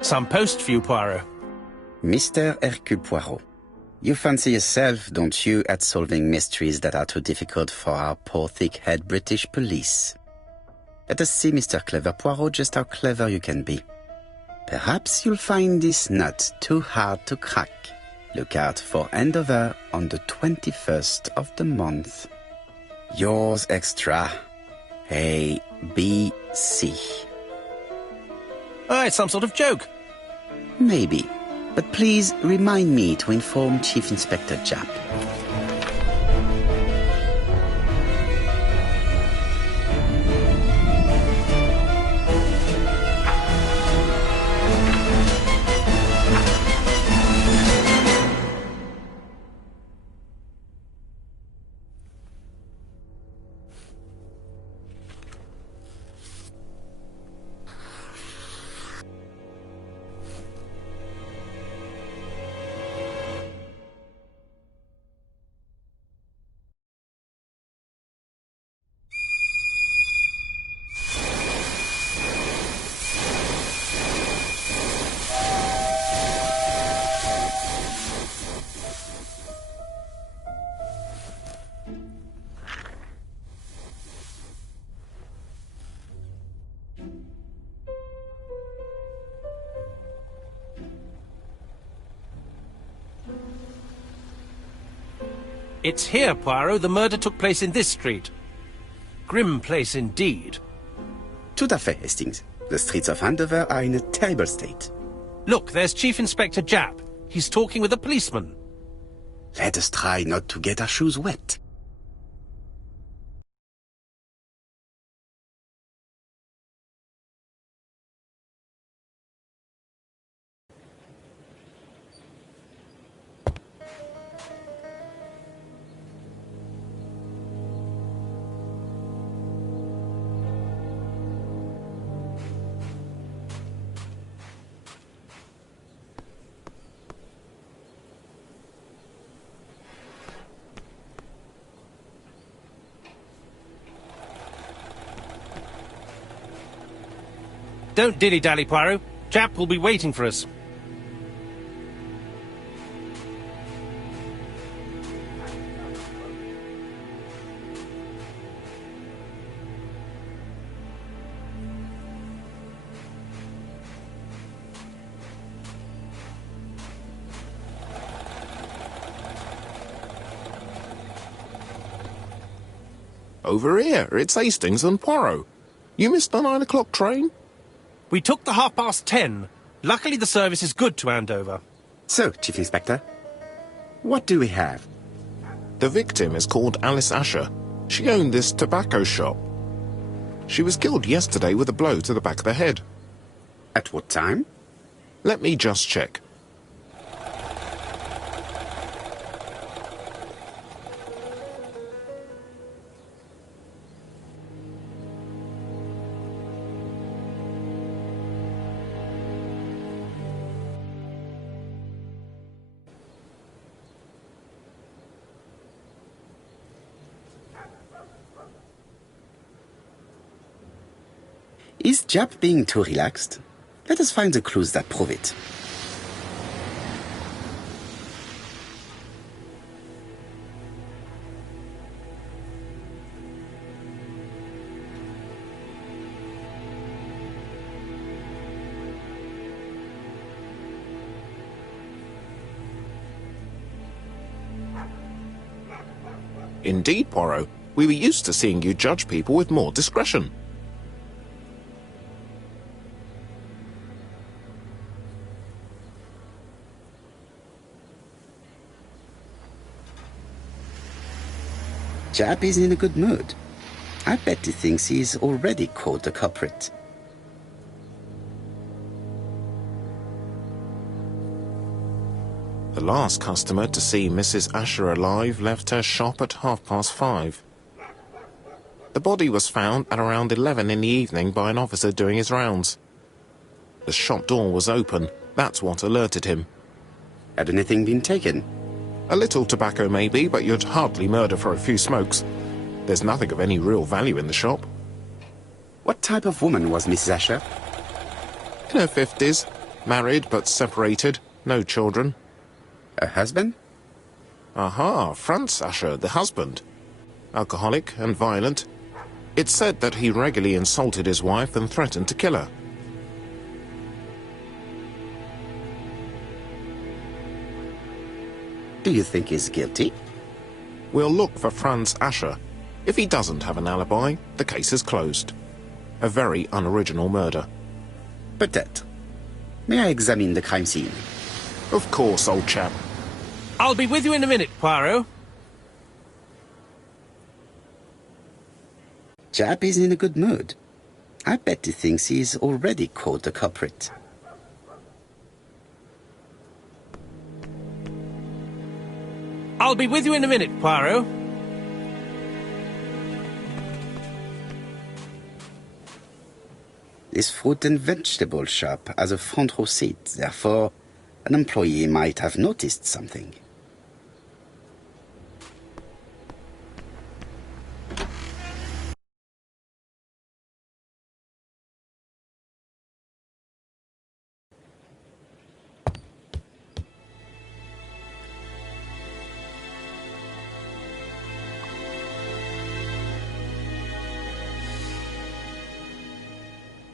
Some post for you, Poirot. Mr. Hercule Poirot, you fancy yourself, don't you, at solving mysteries that are too difficult for our poor thick-head British police. Let us see, Mr. Clever Poirot, just how clever you can be. Perhaps you'll find this nut too hard to crack. Look out for handover on the 21st of the month. Yours extra, A, B, C. Oh, it's some sort of joke. Maybe, but please remind me to inform Chief Inspector Japp. It's here, Poirot. The murder took place in this street. Grim place indeed. Tout à fait, Hastings. The streets of Andover are in a terrible state. Look, there's Chief Inspector Japp. He's talking with a policeman. Let us try not to get our shoes wet. Don't dilly-dally, Poirot. Japp will be waiting for us. Over here, it's Hastings and Poirot. You missed the 9 o'clock train? We took the 10:30. Luckily the service is good to Andover. So, Chief Inspector, what do we have? The victim is called Alice Asher. She owned this tobacco shop. She was killed yesterday with a blow to the back of the head. At what time? Let me just check. Is Japp being too relaxed? Let us find the clues that prove it. Indeed, Poirot. We were used to seeing you judge people with more discretion. chap is in a good mood. I bet he thinks he's already caught the culprit. The last customer to see Mrs. Asher alive left her shop at 5:30. The body was found at around 11 in the evening by an officer doing his rounds. The shop door was open. That's what alerted him. Had anything been taken? A little tobacco maybe, but you'd hardly murder for a few smokes. There's nothing of any real value in the shop. What type of woman was Mrs. Asher? In her 50s, married but separated, no children. Her husband? Aha, Franz Asher, the husband. Alcoholic and violent. It's said that he regularly insulted his wife and threatened to kill her. Do you think he's guilty? We'll look for Franz Asher. If he doesn't have an alibi, the case is closed. A very unoriginal murder. Peut-être. May I examine the crime scene? Of course, old chap. I'll be with you in a minute, Poirot. Chap is in a good mood. I bet he thinks he's already caught the culprit. I'll be with you in a minute, Poirot. This fruit and vegetable shop has a front row seat, therefore an employee might have noticed something.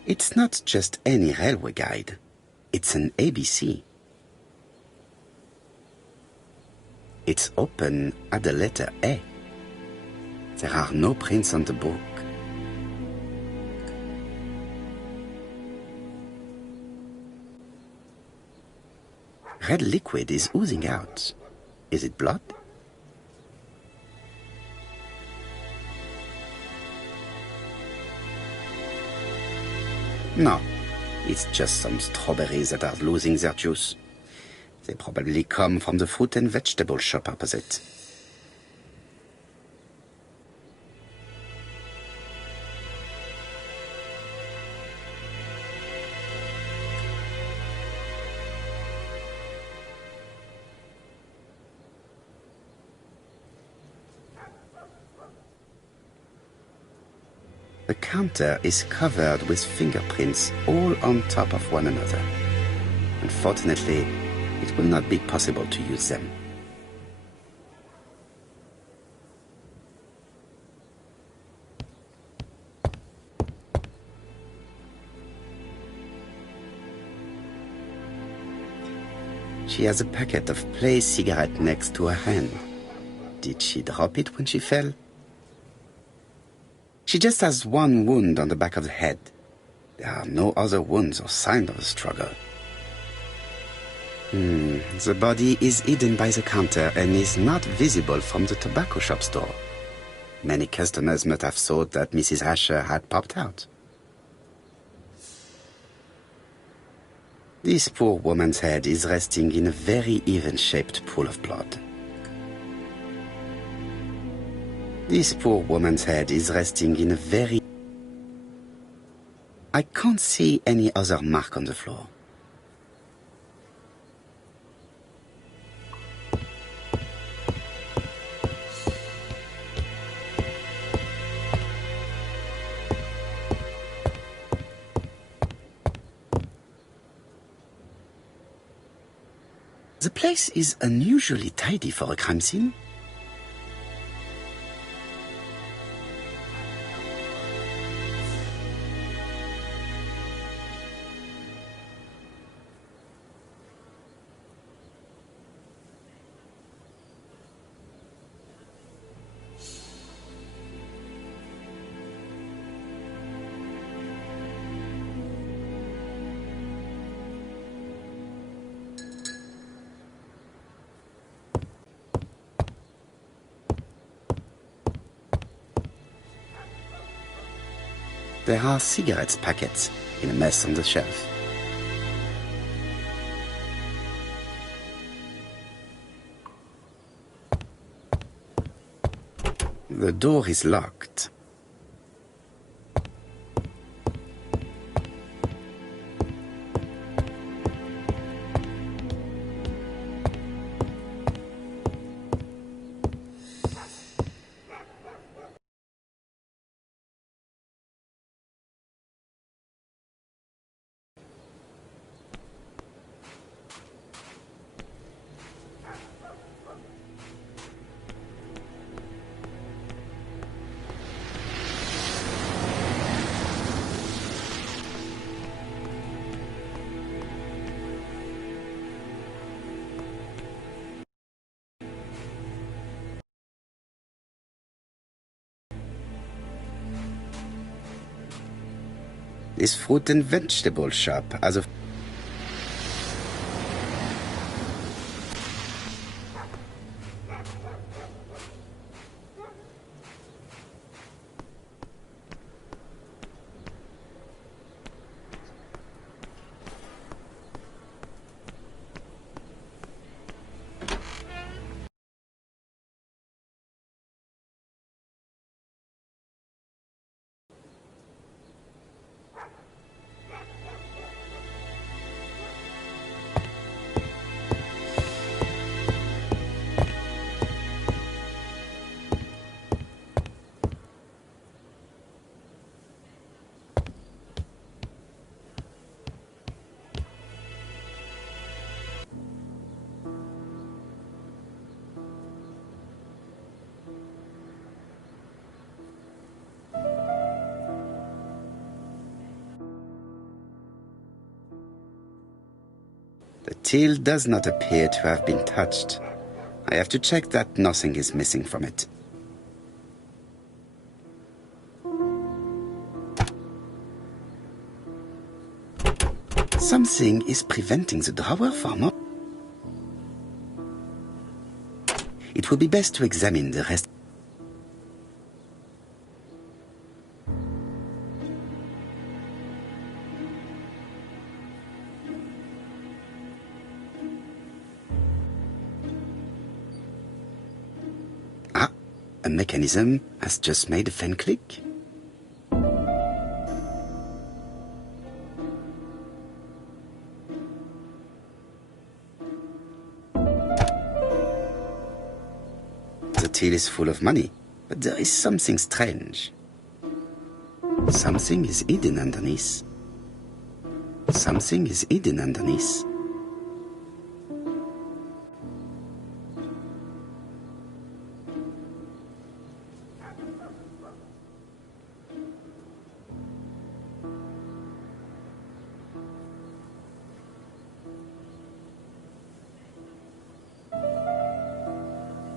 It's not just any railway guide. It's an ABC. It's open at the letter A. There are no prints on the book. Red liquid is oozing out. Is it blood? No, it's just some strawberries that are losing their juice. They probably come from the fruit and vegetable shop opposite. The counter is covered with fingerprints all on top of one another. Unfortunately, it will not be possible to use them. She has a packet of Play cigarette next to her hand. Did she drop it when she fell? She just has one wound on the back of the head. There are no other wounds or signs of a struggle. The body is hidden by the counter and is not visible from the tobacco shop door. Many customers must have thought that Mrs. Asher had popped out. This poor woman's head is resting in a very even-shaped pool of blood. This poor woman's head is resting in a very... I can't see any other mark on the floor. The place is unusually tidy for a crime scene. There are cigarette packets in a mess on the shelf. The door is locked. This fruit and vegetable shop has a... The till does not appear to have been touched. I have to check that nothing is missing from it. Something is preventing the drawer from opening. It would be best to examine the rest. A mechanism has just made a fan click. The till is full of money, but there is something strange. Something is hidden underneath. Something is hidden underneath.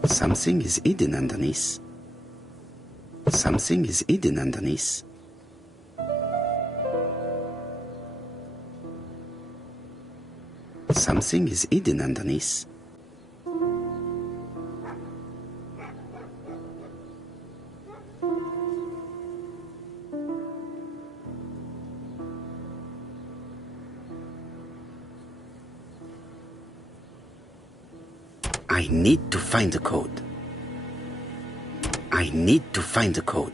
Something is hidden underneath. Something is hidden underneath. Something is hidden underneath. I need to find the code. I need to find the code.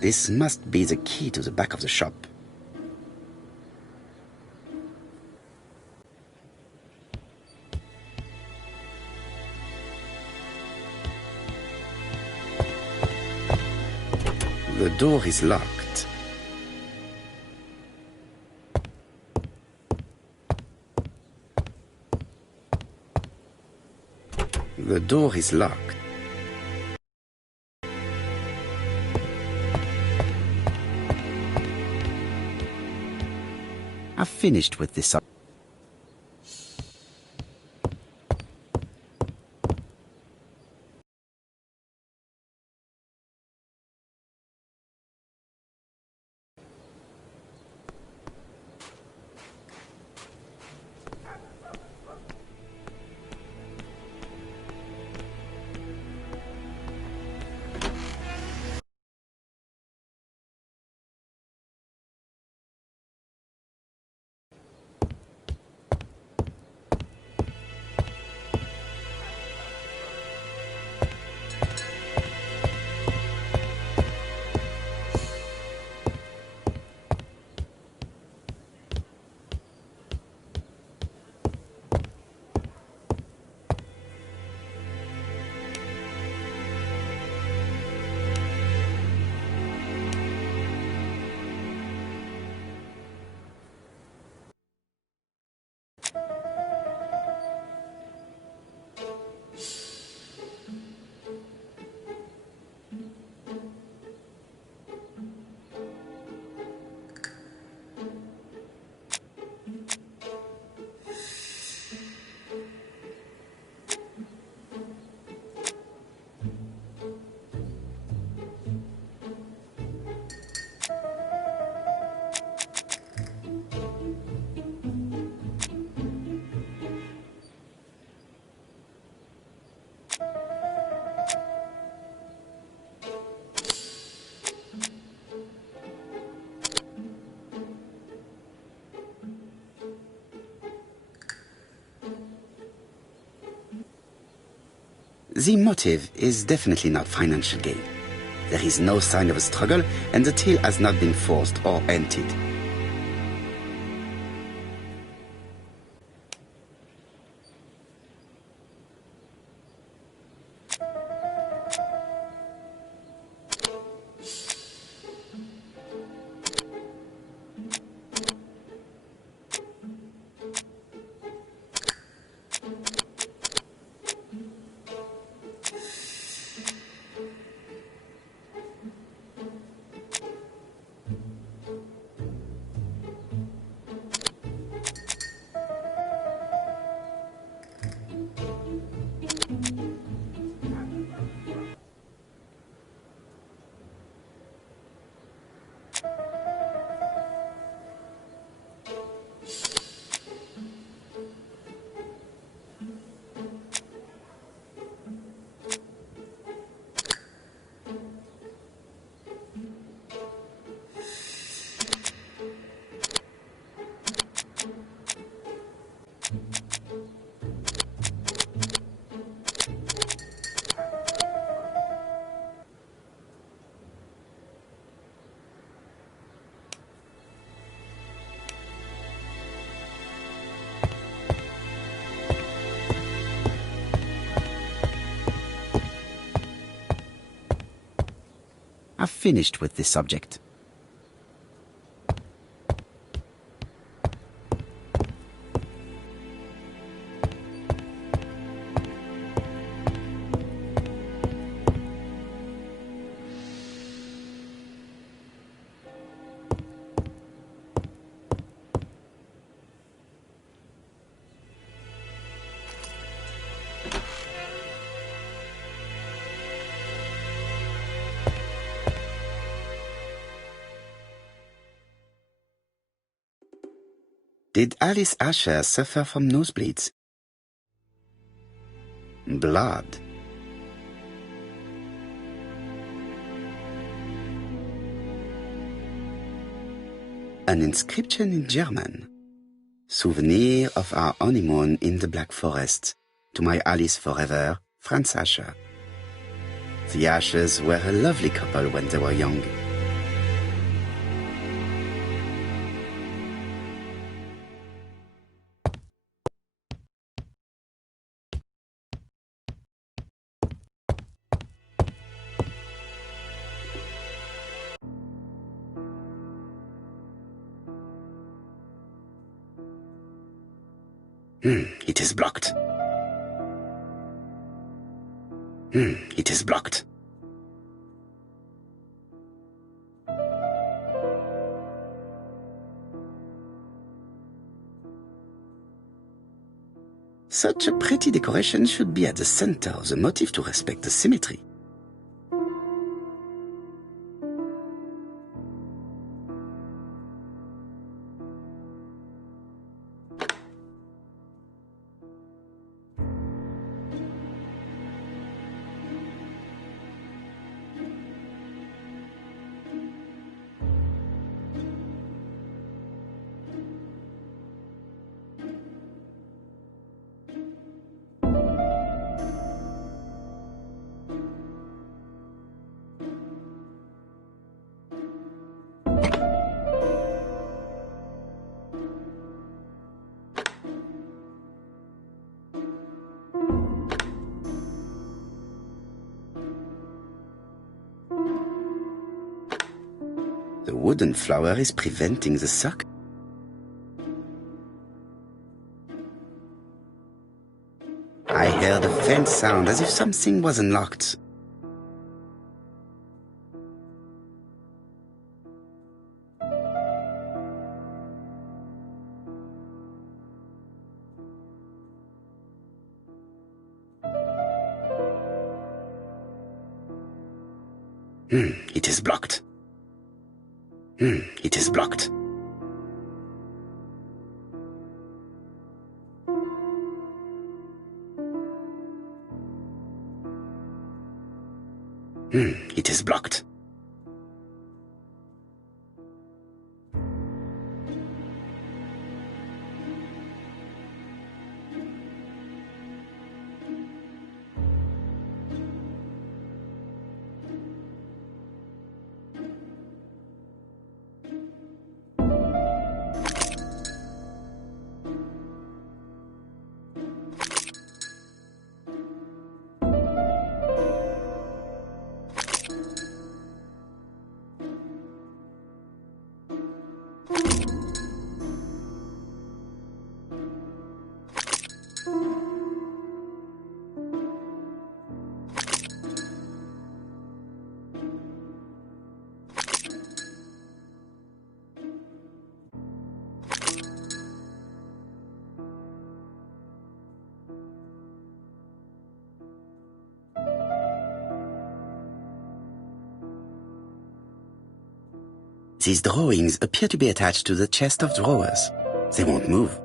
This must be the key to the back of the shop. The door is locked. The door is locked. I've finished with this subject. The motive is definitely not financial gain. There is no sign of a struggle, and the tale has not been forced or emptied. I've finished with this subject. Did Alice Asher suffer from nosebleeds? Blood. An inscription in German. Souvenir of our honeymoon in the Black Forest. To my Alice forever, Franz Asher. The Ashers were a lovely couple when they were young. It is blocked. It is blocked. Such a pretty decoration should be at the center of the motif to respect the symmetry. The wooden flower is preventing the suck. I heard a faint sound as if something was unlocked. It is blocked. It is blocked. It is blocked. These drawings appear to be attached to the chest of drawers. They won't move.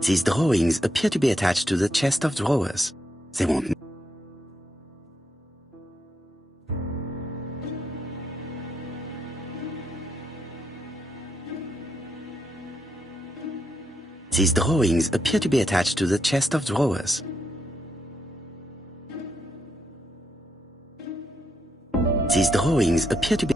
These drawings appear to be attached to the chest of drawers. They won't move. These drawings appear to be attached to the chest of drawers. These drawings appear to be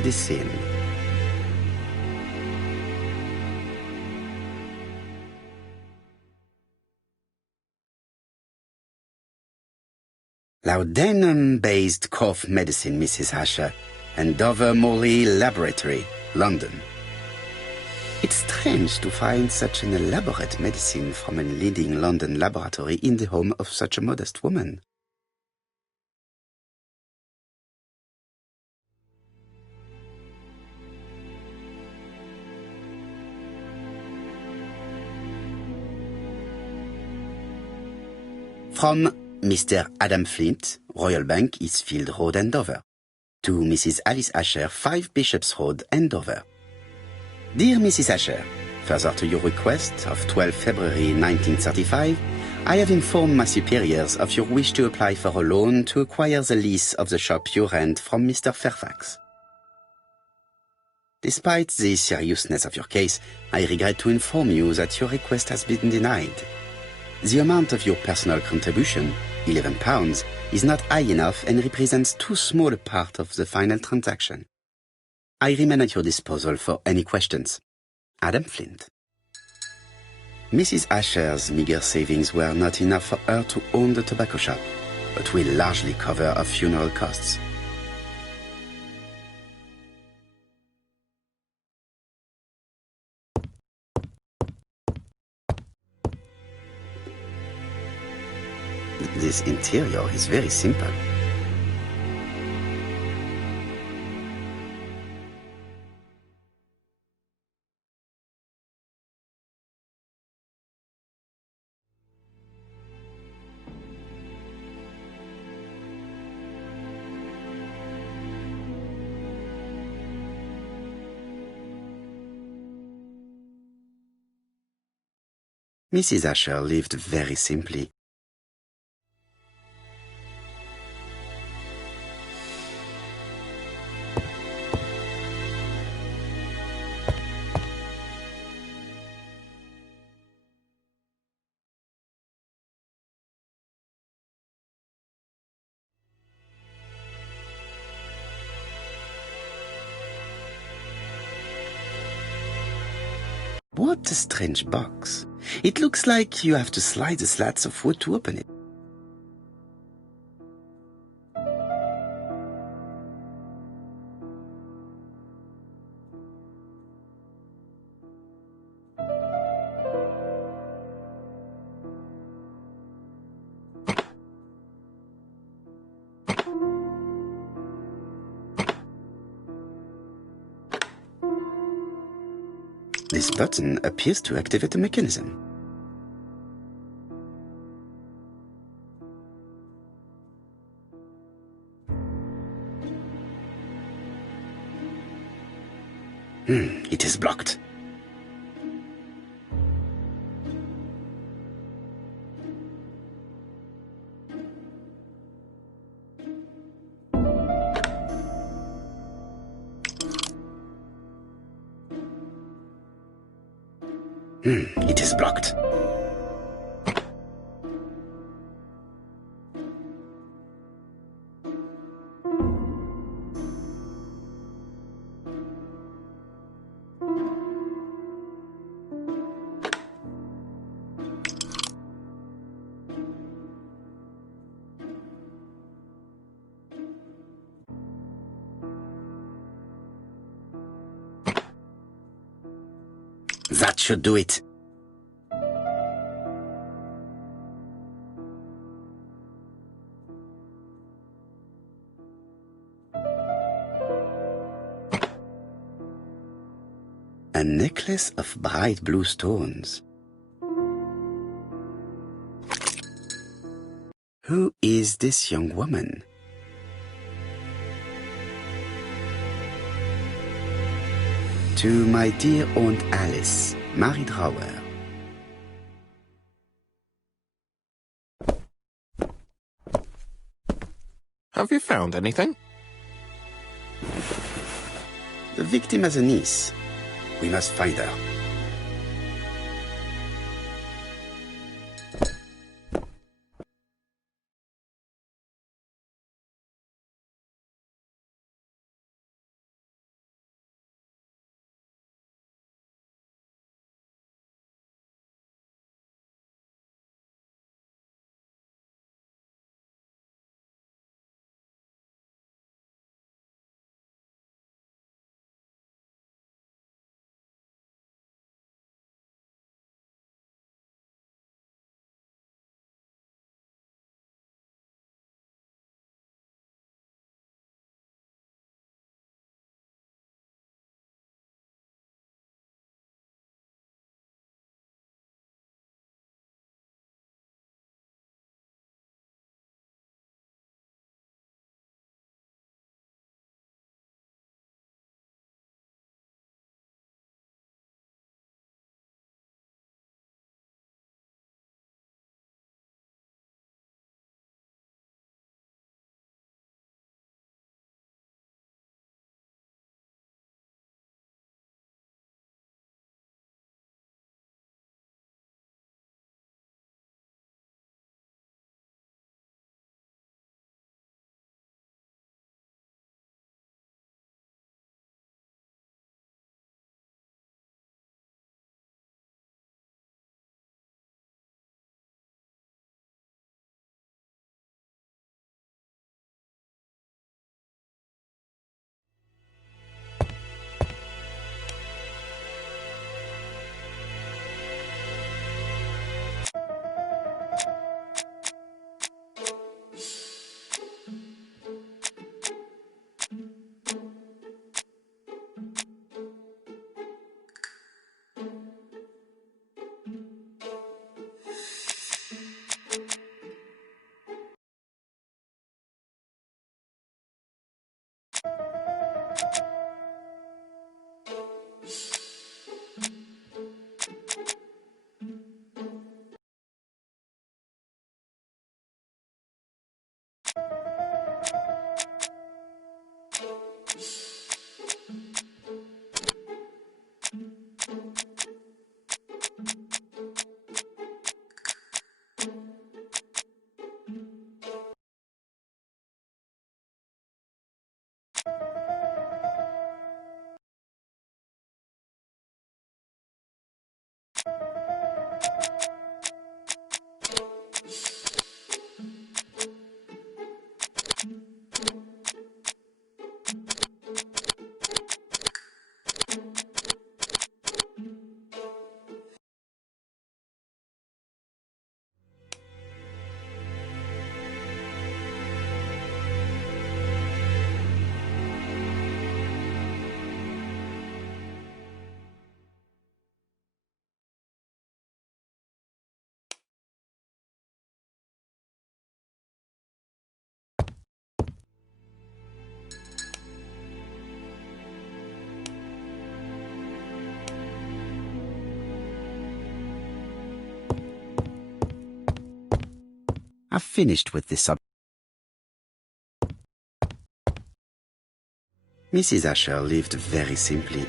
medicine. Laudanum-based cough medicine, Mrs. Asher, and Dover Morley Laboratory, London. It's strange to find such an elaborate medicine from a leading London laboratory in the home of such a modest woman. From Mr. Adam Flint, Royal Bank, Eastfield Road, Andover, to Mrs. Alice Asher, 5 Bishops Road, Andover. Dear Mrs. Asher, further to your request of 12 February 1935, I have informed my superiors of your wish to apply for a loan to acquire the lease of the shop you rent from Mr. Fairfax. Despite the seriousness of your case, I regret to inform you that your request has been denied. The amount of your personal contribution, £11, is not high enough and represents too small a part of the final transaction. I remain at your disposal for any questions. Adam Flint. Mrs. Asher's meager savings were not enough for her to own the tobacco shop, but will largely cover her funeral costs. This interior is very simple. Mrs. Asher lived very simply. What a strange box. It looks like you have to slide the slats of wood to open it. This button appears to activate the mechanism. It is blocked. It is blocked. That should do it. A necklace of bright blue stones. Who is this young woman? To my dear Aunt Alice, Mary Drower. Have you found anything? The victim has a niece. We must find her. I've finished with this subject. Mrs. Asher lived very simply.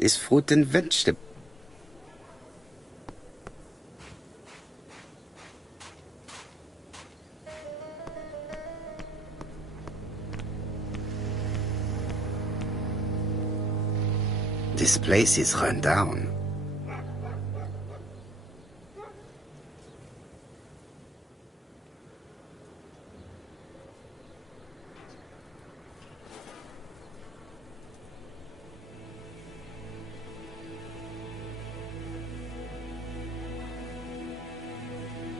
This fruit and vegetable. This place is run down.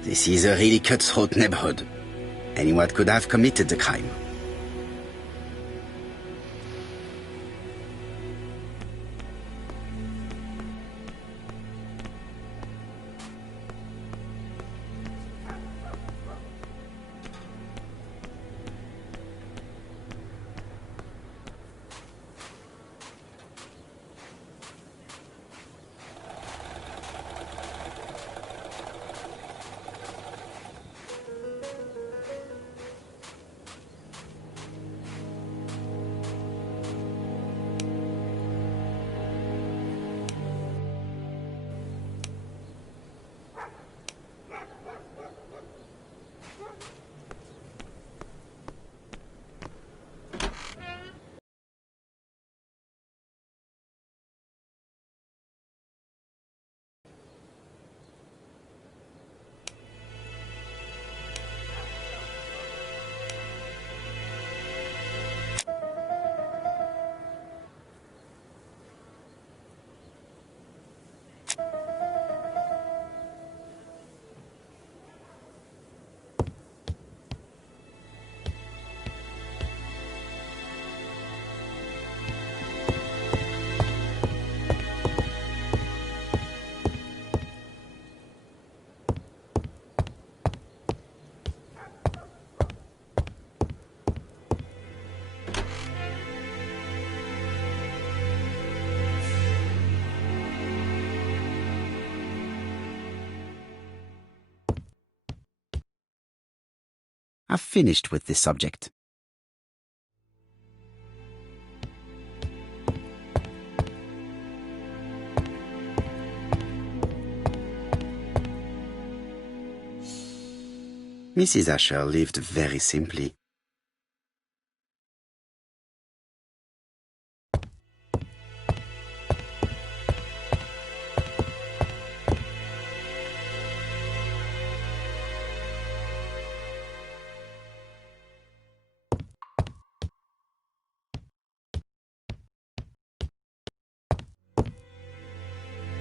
This is a really cutthroat neighborhood. Anyone could have committed the crime. I've finished with this subject. Mrs. Asher lived very simply.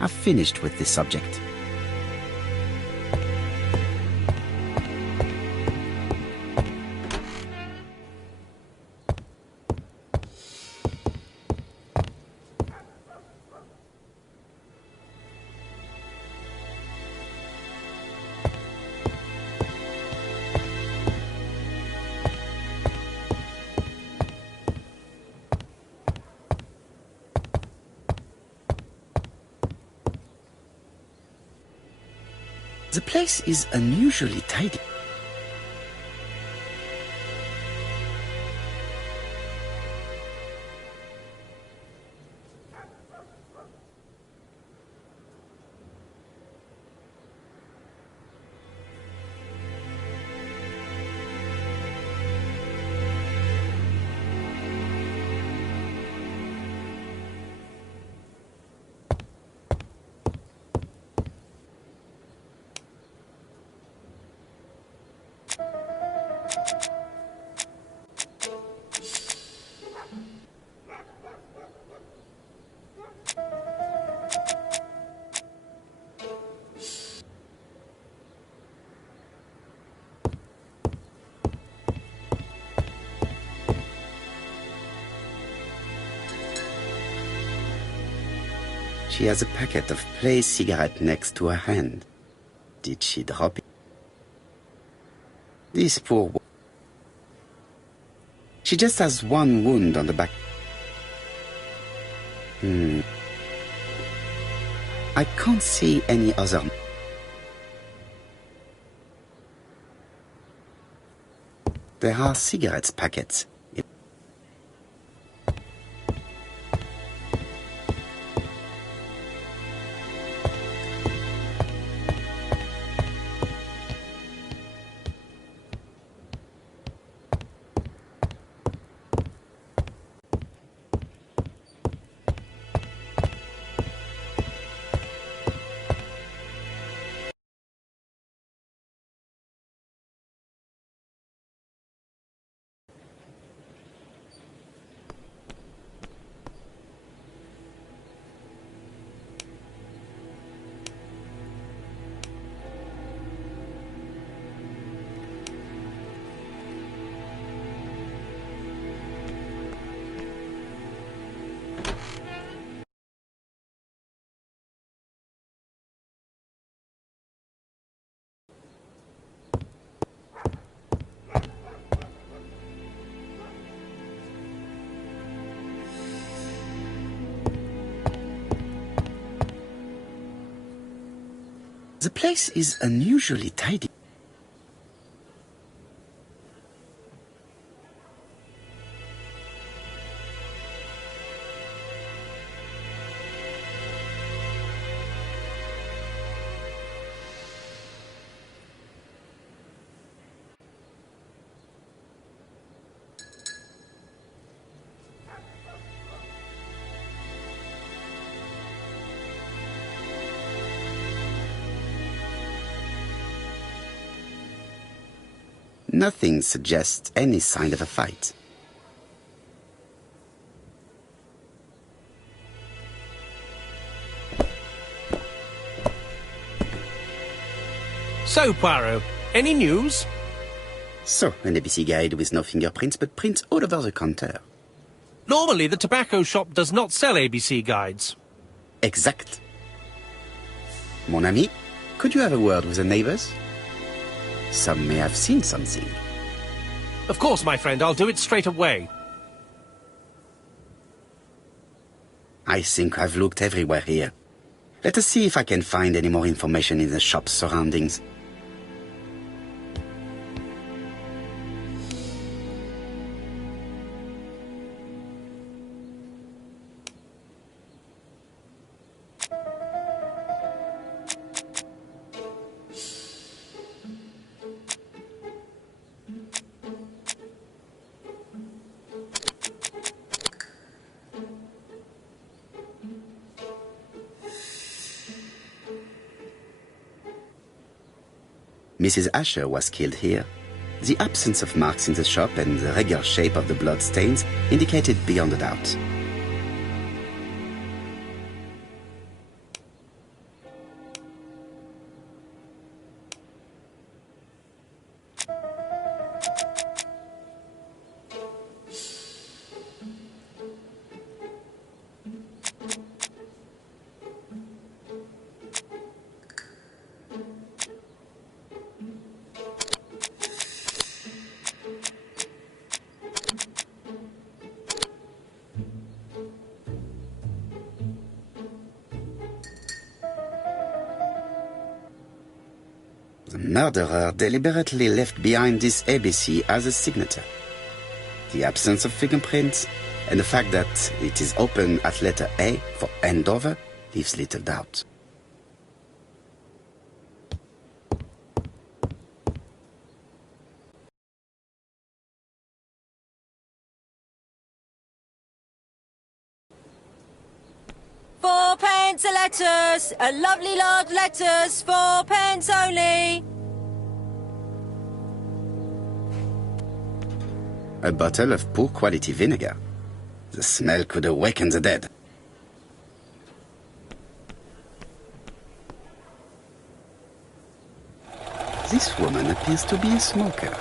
I've finished with this subject. The place is unusually tidy. She has a packet of Play cigarette next to her hand. Did she drop it? This poor woman. She just has one wound on the back. I can't see any other. There are cigarette packets. The place is unusually tidy. Nothing suggests any sign of a fight. So, Poirot, any news? So, an ABC guide with no fingerprints but prints all over the counter. Normally, the tobacco shop does not sell ABC guides. Exact. Mon ami, could you have a word with the neighbors? Some may have seen something. Of course, my friend, I'll do it straight away. I think I've looked everywhere here. Let us see if I can find any more information in the shop's surroundings. Mrs. Asher was killed here. The absence of marks in the shop and the regular shape of the blood stains indicated beyond a doubt. murderer deliberately left behind this ABC as a signature. The absence of fingerprints and the fact that it is open at letter A for Andover leaves little doubt. £4 a lettuce, a lovely large lettuce, 4 pence only. A bottle of poor quality vinegar. The smell could awaken the dead. This woman appears to be a smoker.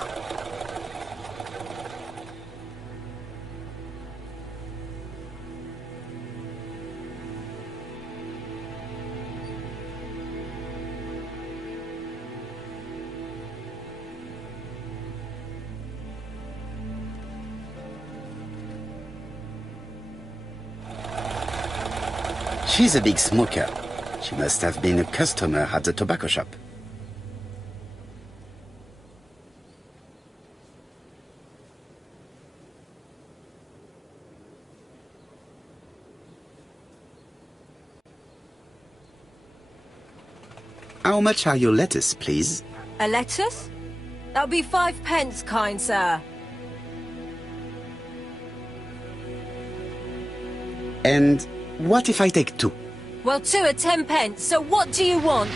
She's a big smoker. She must have been a customer at the tobacco shop. How much are your lettuce, please? A lettuce? That'll be 5 pence, kind sir. And what if I take 2? Well, 2 are 10 pence, so what do you want?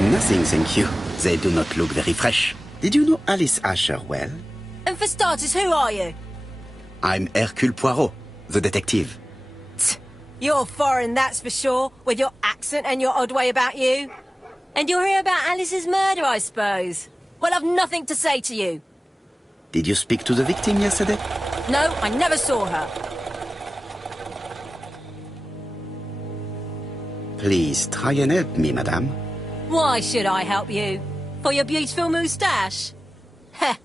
Nothing, thank you. They do not look very fresh. Did you know Alice Asher well? And for starters, who are you? I'm Hercule Poirot, the detective. You're foreign, that's for sure, with your accent and your odd way about you. And you're here about Alice's murder, I suppose. Well, I've nothing to say to you. Did you speak to the victim yesterday? No, I never saw her. Please, try and help me, madame. Why should I help you? For your beautiful moustache? Heh.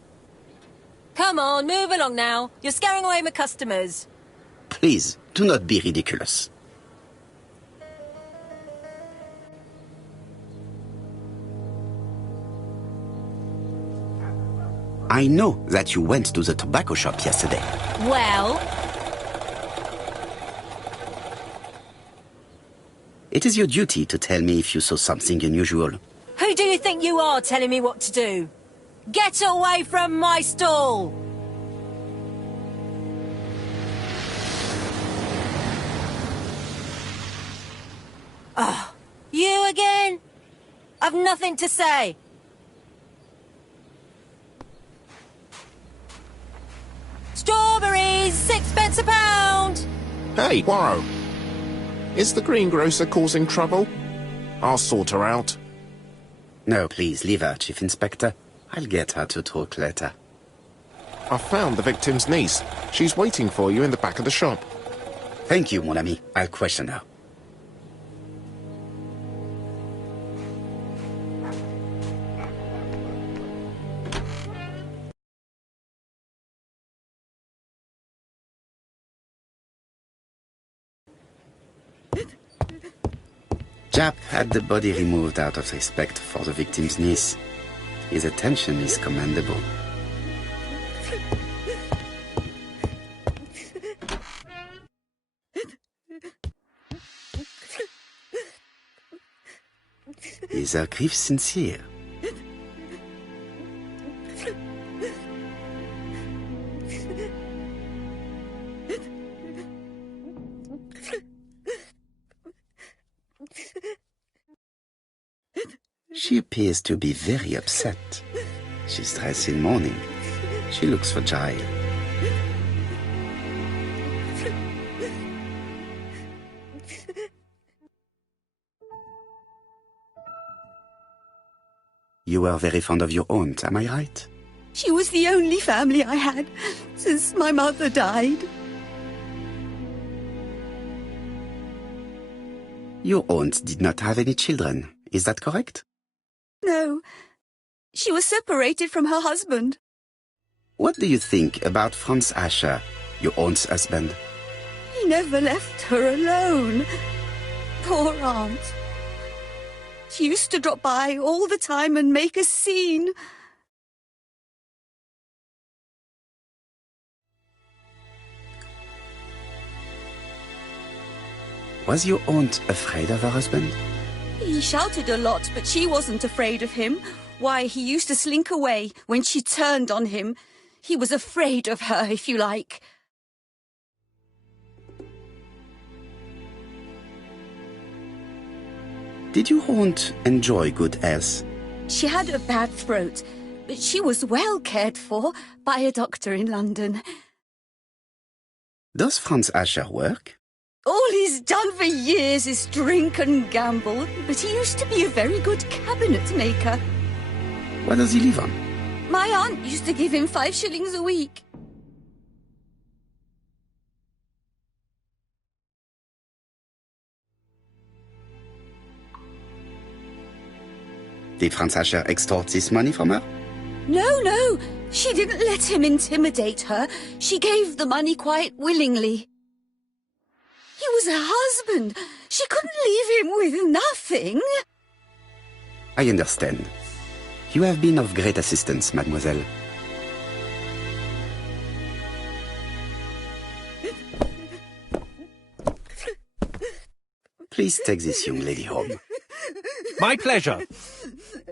Come on, move along now. You're scaring away my customers. Please, do not be ridiculous. I know that you went to the tobacco shop yesterday. Well? It is your duty to tell me if you saw something unusual. Who do you think you are telling me what to do? Get away from my stall! Oh, you again? I've nothing to say. Strawberries, 6 pence a pound! Hey, Poirot. Is the greengrocer causing trouble? I'll sort her out. No, please, leave her, Chief Inspector. I'll get her to talk later. I found the victim's niece. She's waiting for you in the back of the shop. Thank you, mon ami. I'll question her. Jap had the body removed out of respect for the victim's niece. His attention is commendable. Is her grief sincere? She appears to be very upset. She's dressed in mourning. She looks fragile. You were very fond of your aunt, am I right? She was the only family I had since my mother died. Your aunt did not have any children, is that correct? No, she was separated from her husband. What do you think about Franz Asher, your aunt's husband? He never left her alone. Poor aunt. She used to drop by all the time and make a scene. Was your aunt afraid of her husband? He shouted a lot, but she wasn't afraid of him. Why, he used to slink away when she turned on him. He was afraid of her, if you like. Did your aunt enjoy good health? She had a bad throat, but she was well cared for by a doctor in London. Does Franz Asher work? All he's done for years is drink and gamble, but he used to be a very good cabinet maker. What does he live on? My aunt used to give him 5 shillings a week. Did Franz Asher extort this money from her? No, she didn't let him intimidate her. She gave the money quite willingly. He was her husband. She couldn't leave him with nothing. I understand. You have been of great assistance, mademoiselle. Please take this young lady home. My pleasure.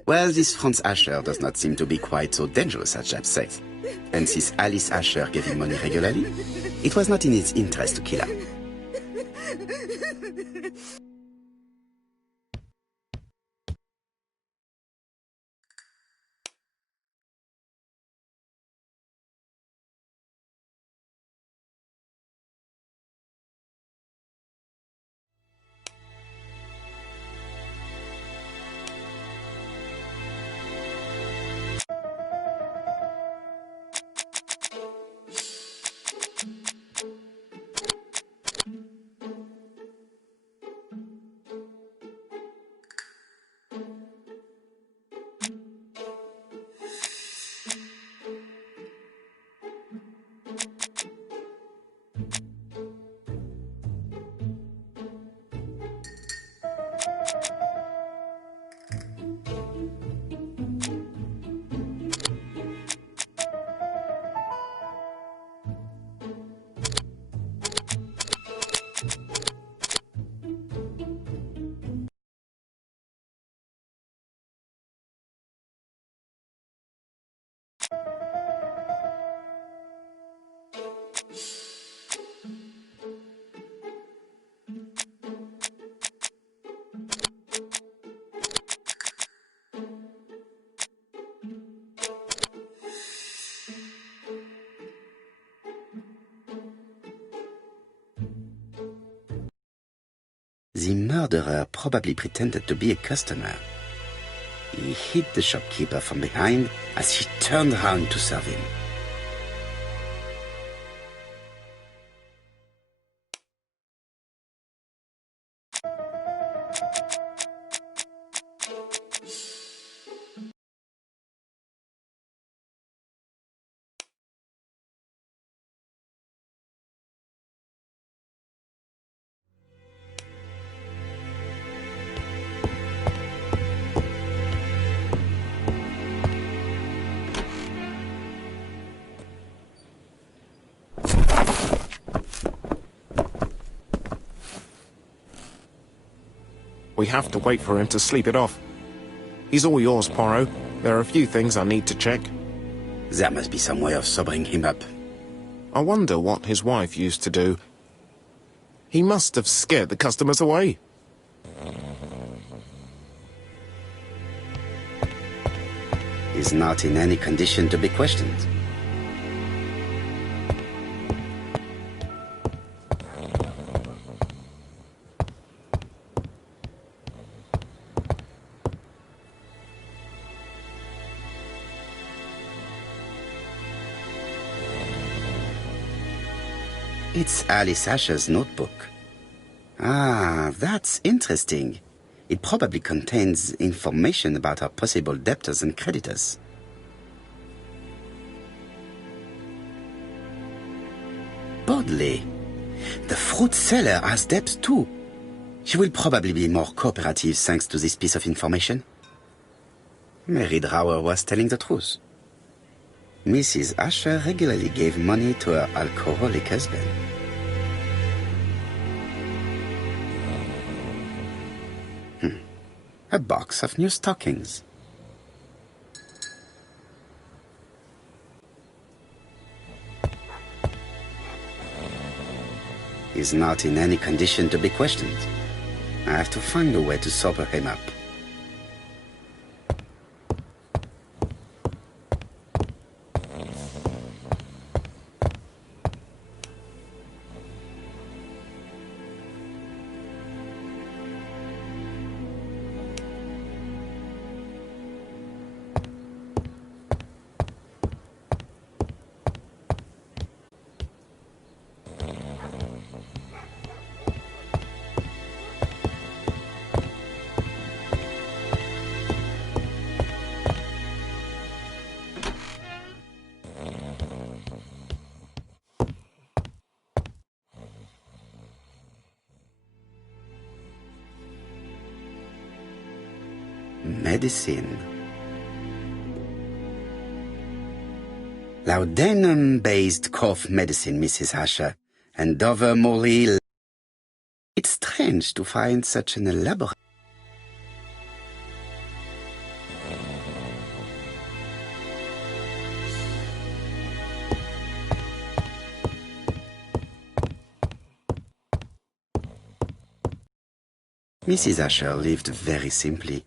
Well, this Franz Asher does not seem to be quite so dangerous as Jab says. And since Alice Asher gave him money regularly, it was not in his interest to kill her. The murderer probably pretended to be a customer. He hit the shopkeeper from behind as she turned around to serve him. We have to wait for him to sleep it off. He's all yours, Poirot. There are a few things I need to check. There must be some way of sobering him up. I wonder what his wife used to do. He must have scared the customers away. He's not in any condition to be questioned. It's Alice Asher's notebook. Ah, that's interesting. It probably contains information about our possible debtors and creditors. Bodley. The fruit seller has debts too. She will probably be more cooperative thanks to this piece of information. Mary Drower was telling the truth. Mrs. Asher regularly gave money to her alcoholic husband. A box of new stockings. He's not in any condition to be questioned. I have to find a way to sober him up. Medicine. Laudanum-based cough medicine, Mrs. Asher, and Dover Morley. It's strange to find such an elaborate... Mrs. Asher lived very simply.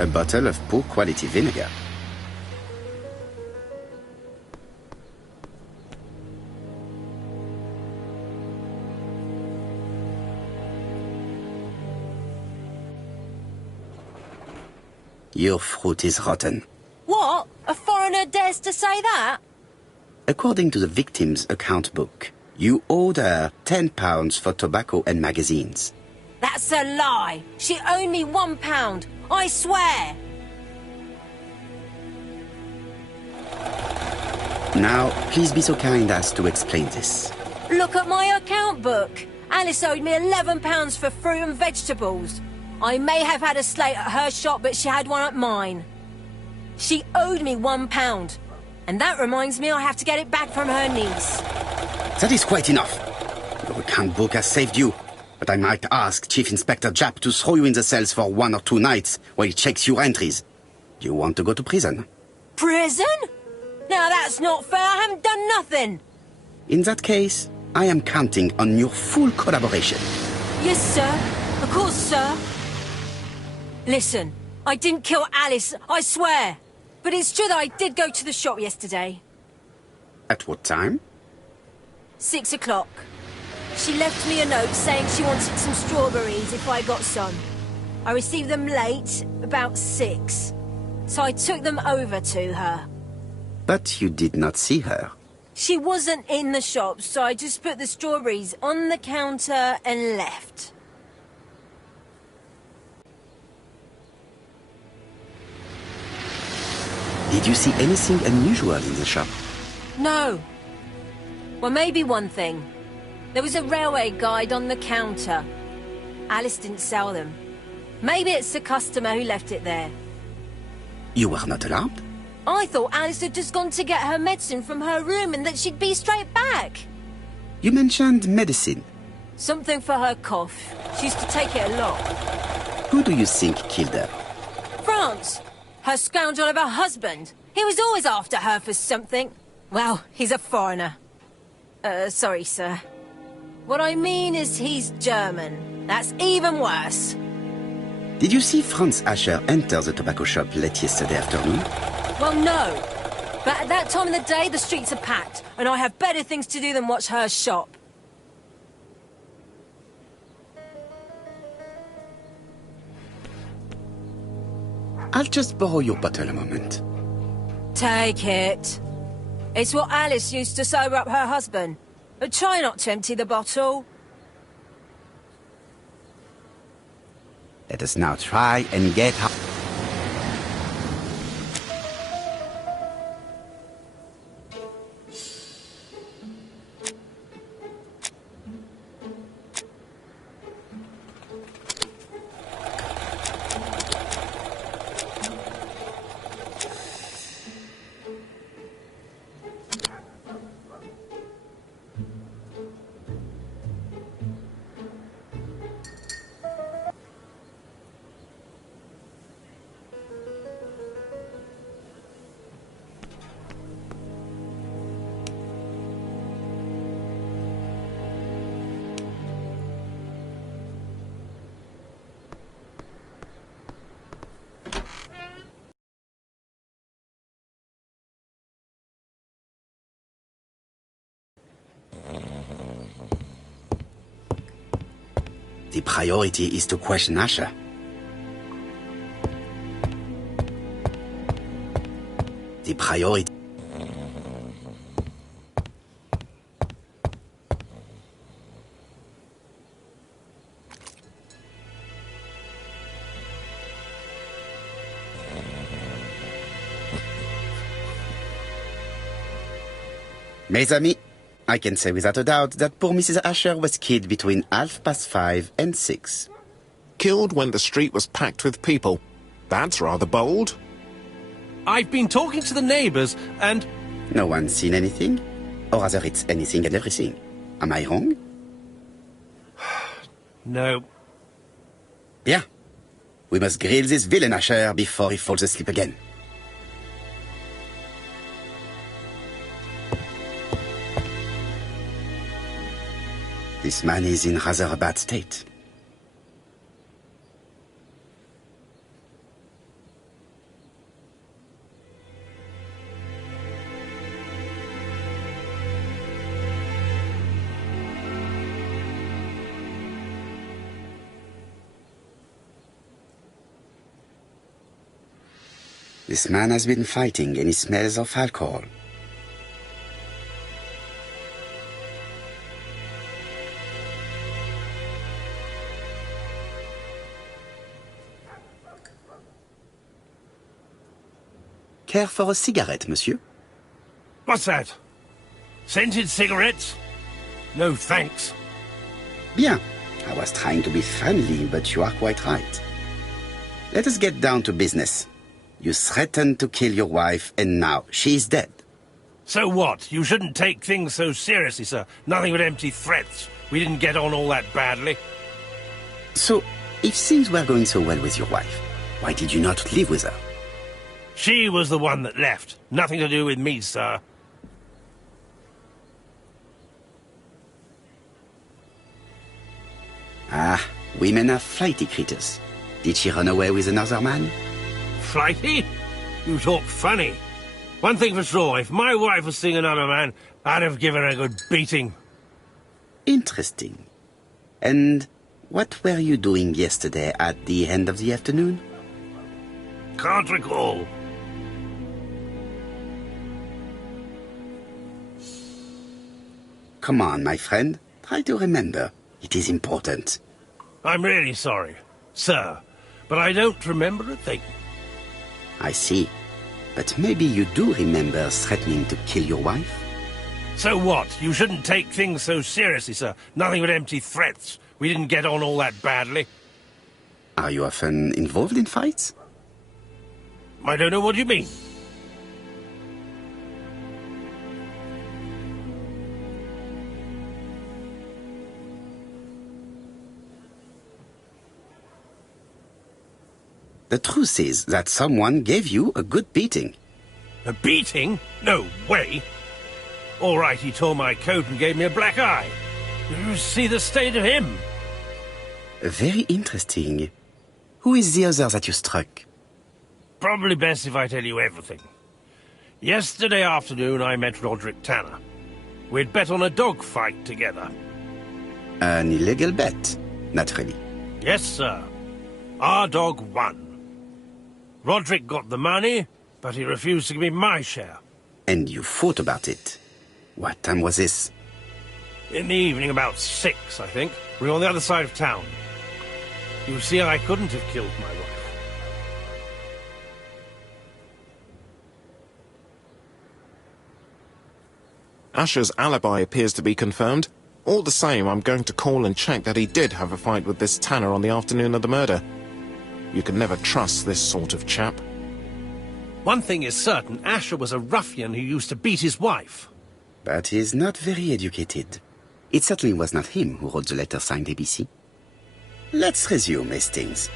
A bottle of poor quality vinegar. Your fruit is rotten. What? A foreigner dares to say that? According to the victim's account book, you owed her £10 for tobacco and magazines. That's a lie. She owed me £1. I swear. Now, please be so kind as to explain this. Look at my account book. Alice owed me £11 for fruit and vegetables. I may have had a slate at her shop, but she had one at mine. She owed me £1. And that reminds me I have to get it back from her niece. That is quite enough. Your account book has saved you. But I might ask Chief Inspector Japp to throw you in the cells for 1 or 2 nights while he checks your entries. Do you want to go to prison? Prison? Now that's not fair. I haven't done nothing. In that case, I am counting on your full collaboration. Yes, sir. Of course, sir. Listen, I didn't kill Alice, I swear. But it's true that I did go to the shop yesterday. At what time? 6 o'clock. She left me a note saying she wanted some strawberries if I got some. I received them late, about 6. So I took them over to her. But you did not see her. She wasn't in the shop, so I just put the strawberries on the counter and left. Did you see anything unusual in the shop? No. Well, maybe one thing. There was a railway guide on the counter. Alice didn't sell them. Maybe it's the customer who left it there. You were not alarmed? I thought Alice had just gone to get her medicine from her room and that she'd be straight back. You mentioned medicine. Something for her cough. She used to take it a lot. Who do you think killed her? France. Her scoundrel of a husband. He was always after her for something. Well, he's a foreigner. Sorry, sir. What I mean is he's German. That's even worse. Did you see Franz Asher enter the tobacco shop late yesterday afternoon? Well, no. But at that time of the day, the streets are packed, and I have better things to do than watch her shop. I'll just borrow your bottle a moment. Take it. It's what Alice used to sober up her husband. But try not to empty the bottle. Let us now try and get out. The priority is to question Asher. The priority... Mes amis, I can say without a doubt that poor Mrs. Asher was killed between 5:30 and 6. Killed when the street was packed with people. That's rather bold. I've been talking to the neighbours, and... No one's seen anything? Or rather, it's anything and everything. Am I wrong? No. Bien. We must grill this villain Asher before he falls asleep again. This man is in rather a bad state. This man has been fighting and he smells of alcohol. Care for a cigarette, monsieur? What's that? Scented cigarettes? No, thanks. Bien. I was trying to be friendly, but you are quite right. Let us get down to business. You threatened to kill your wife, and now she is dead. So what? You shouldn't take things so seriously, sir. Nothing but empty threats. We didn't get on all that badly. So, if things were going so well with your wife, why did you not live with her? She was the one that left. Nothing to do with me, sir. Ah, women are flighty creatures. Did she run away with another man? Flighty? You talk funny. One thing for sure, if my wife was seeing another man, I'd have given her a good beating. Interesting. And what were you doing yesterday at the end of the afternoon? Can't recall. Come on, my friend. Try to remember. It is important. I'm really sorry, sir, but I don't remember a thing. I see. But maybe you do remember threatening to kill your wife? So what? You shouldn't take things so seriously, sir. Nothing but empty threats. We didn't get on all that badly. Are you often involved in fights? I don't know what you mean. The truth is that someone gave you a good beating. A beating? No way. All right, he tore my coat and gave me a black eye. You see the state of him? Very interesting. Who is the other that you struck? Probably best if I tell you everything. Yesterday afternoon I met Roderick Tanner. We'd bet on a dog fight together. An illegal bet, naturally. Yes, sir. Our dog won. Roderick got the money, but he refused to give me my share. And you fought about it. What time was this? In the evening, about 6, I think. We were on the other side of town. You see, I couldn't have killed my wife. Asher's alibi appears to be confirmed. All the same, I'm going to call and check that he did have a fight with this Tanner on the afternoon of the murder. You can never trust this sort of chap. One thing is certain, Asher was a ruffian who used to beat his wife. But he's not very educated. It certainly was not him who wrote the letter signed ABC. Let's resume, Hastings.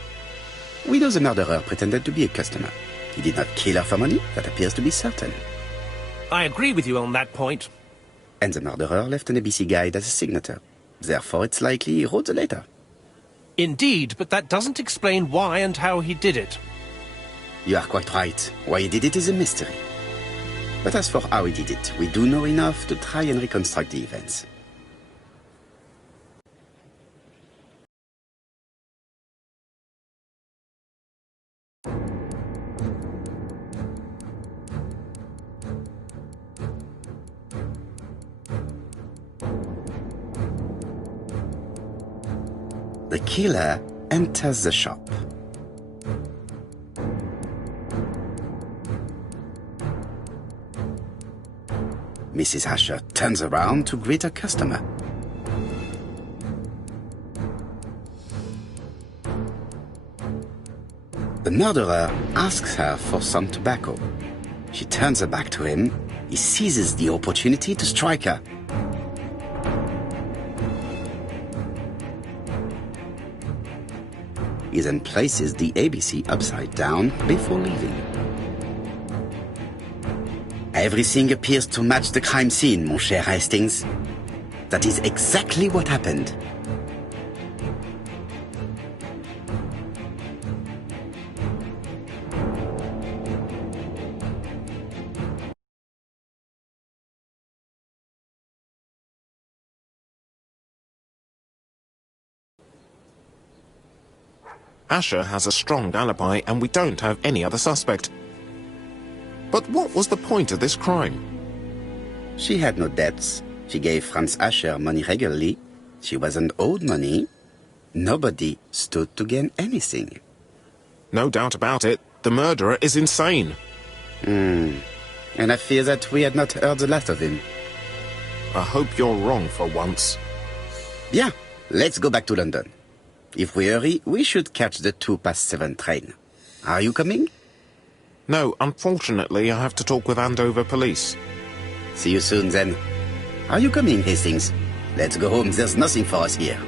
We know the murderer pretended to be a customer. He did not kill her for money, that appears to be certain. I agree with you on that point. And the murderer left an ABC guide as a signature. Therefore, it's likely he wrote the letter. Indeed, but that doesn't explain why and how he did it. You are quite right. Why he did it is a mystery. But as for how he did it, we do know enough to try and reconstruct the events. The killer enters the shop. Mrs. Asher turns around to greet her customer. The murderer asks her for some tobacco. She turns her back to him. He seizes the opportunity to strike her. He then places the ABC upside down before leaving. Everything appears to match the crime scene, mon cher Hastings. That is exactly what happened. Asher has a strong alibi and we don't have any other suspect. But what was the point of this crime? She had no debts. She gave Franz Asher money regularly. She wasn't owed money. Nobody stood to gain anything. No doubt about it, the murderer is insane. And I fear that we had not heard the last of him. I hope you're wrong for once. Bien, let's go back to London. If we hurry, we should catch the 7:02 train. Are you coming? No, unfortunately, I have to talk with Andover police. See you soon, then. Are you coming, Hastings? Let's go home. There's nothing for us here.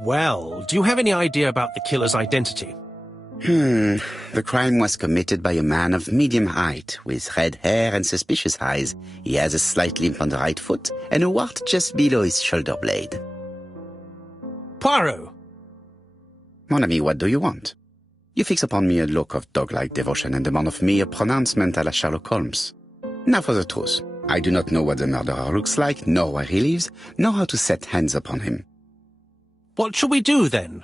Well, do you have any idea about the killer's identity? The crime was committed by a man of medium height, with red hair and suspicious eyes. He has a slight limp on the right foot and a wart just below his shoulder blade. Poirot! Mon ami, what do you want? You fix upon me a look of dog-like devotion and demand of me a pronouncement à la Sherlock Holmes. Now for the truth. I do not know what the murderer looks like, nor where he lives, nor how to set hands upon him. What shall we do, then?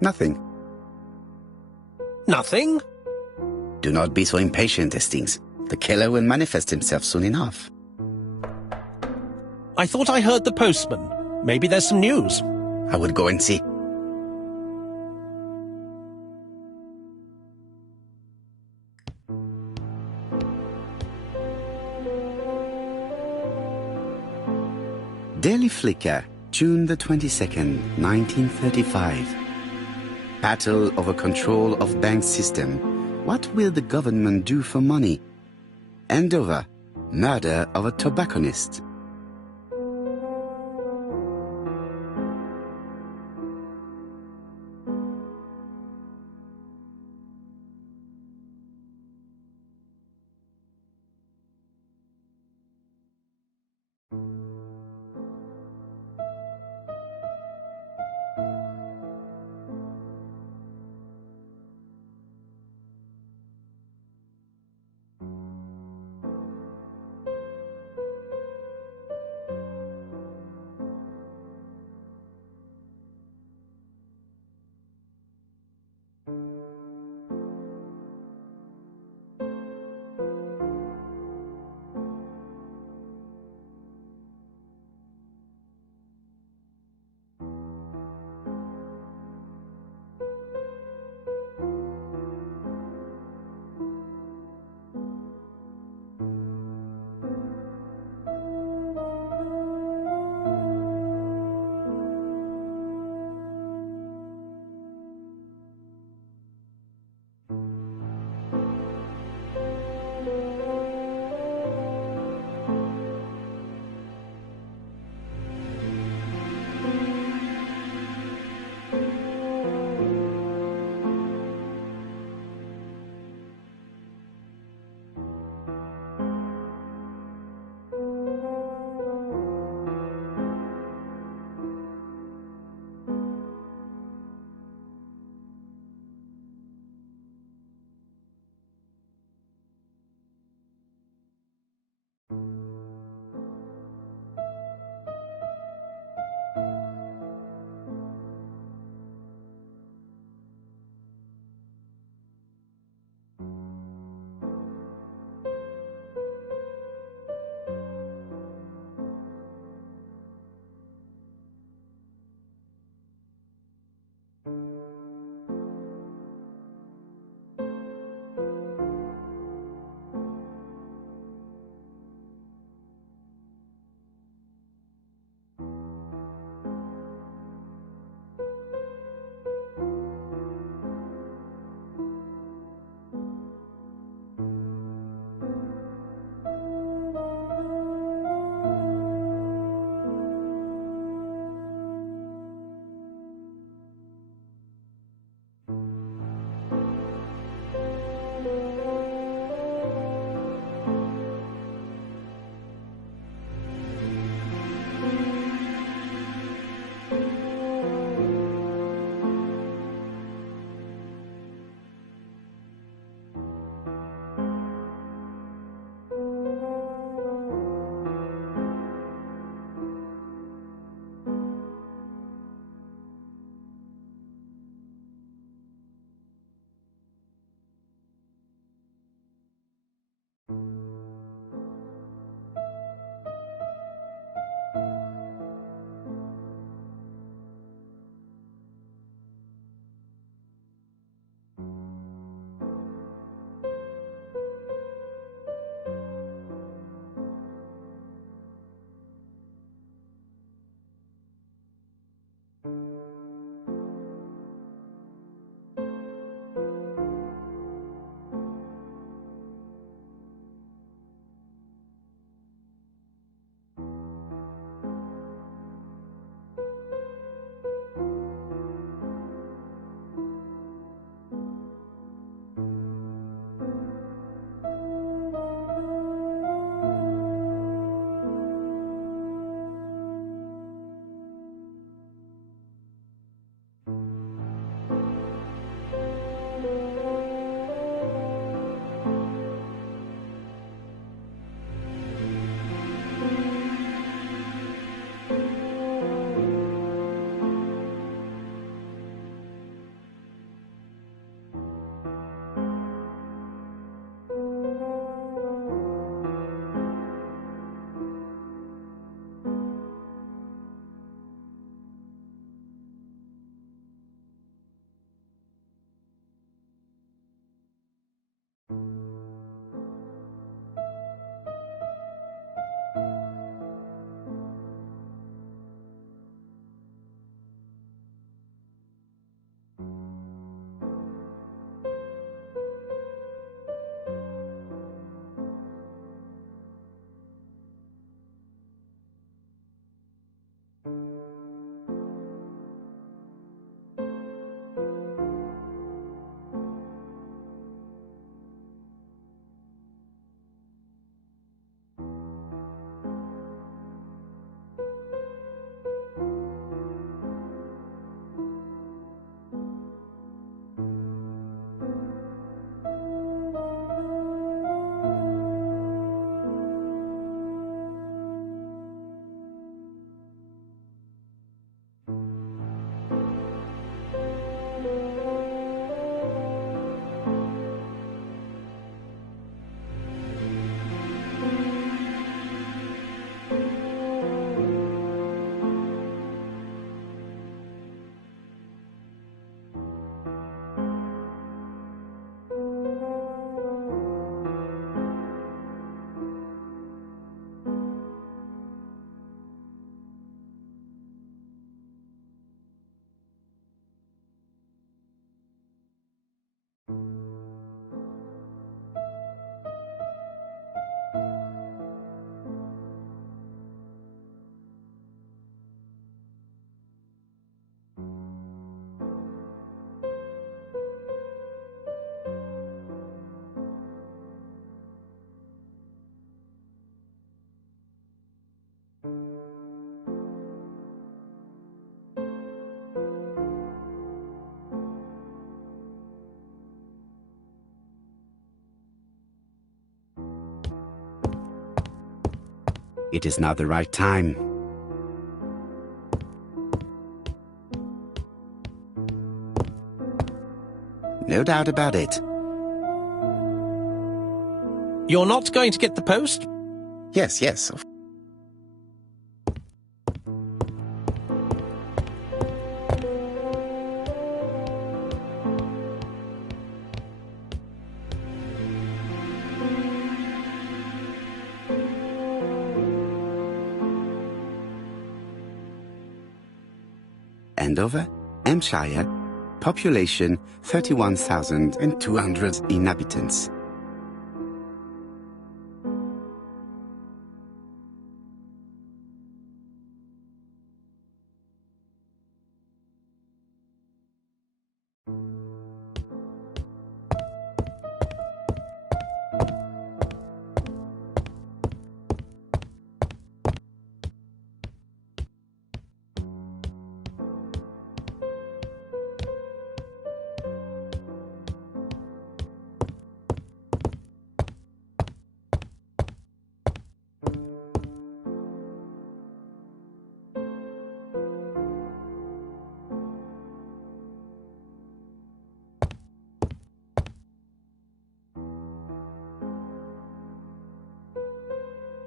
Nothing. Nothing? Do not be so impatient, Hastings. The killer will manifest himself soon enough. I thought I heard the postman. Maybe there's some news. I will go and see. Daily Flicker, June the 22nd, 1935. Battle over control of bank system. What will the government do for money? Andover, murder of a tobacconist. It is now the right time. No doubt about it. You're not going to get the post? Yes, yes. Andover, Hampshire, population 31,200 inhabitants.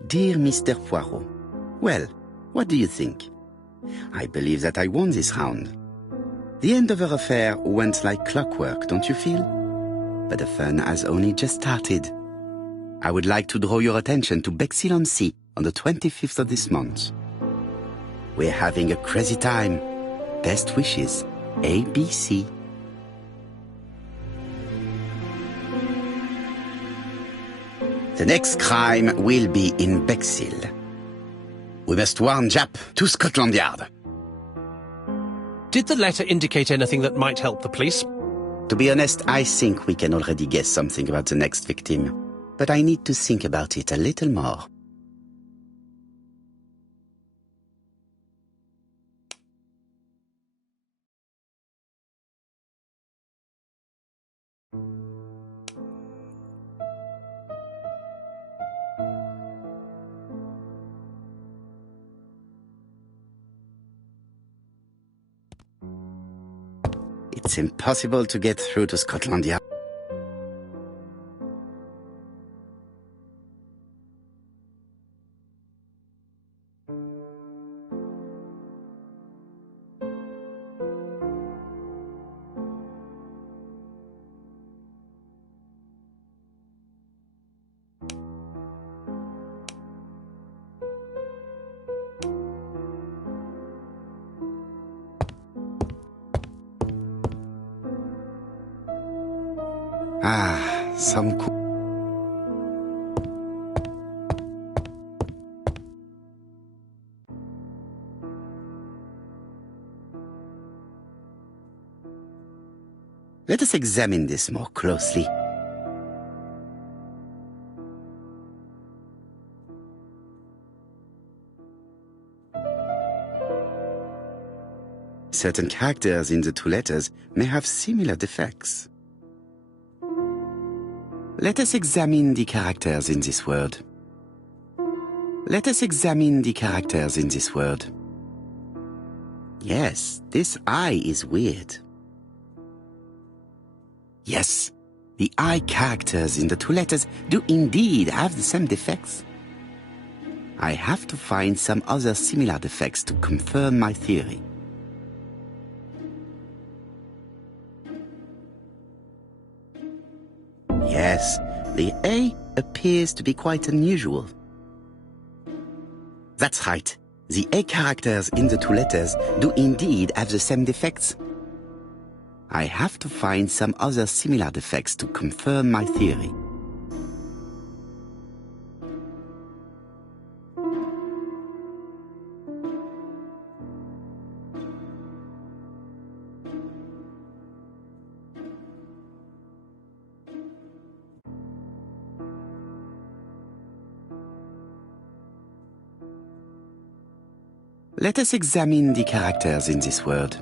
Dear Mr. Poirot, well, what do you think? I believe that I won this round. The Andover affair went like clockwork, don't you feel? But the fun has only just started. I would like to draw your attention to Bexhill-on-Sea on the 25th of this month. We're having a crazy time. Best wishes, ABC. The next crime will be in Bexhill. We must warn Jap to Scotland Yard. Did the letter indicate anything that might help the police? To be honest, I think we can already guess something about the next victim. But I need to think about it a little more. It's impossible to get through to Scotland Yard. Ah, some cool. Let us examine this more closely. Certain characters in the two letters may have similar defects. Let us examine the characters in this word. Let us examine the characters in this word. Yes, this I is weird. Yes, the I characters in the two letters do indeed have the same defects. I have to find some other similar defects to confirm my theory. Yes, the A appears to be quite unusual. That's right. The A characters in the two letters do indeed have the same defects. I have to find some other similar defects to confirm my theory. Let us examine the characters in this word.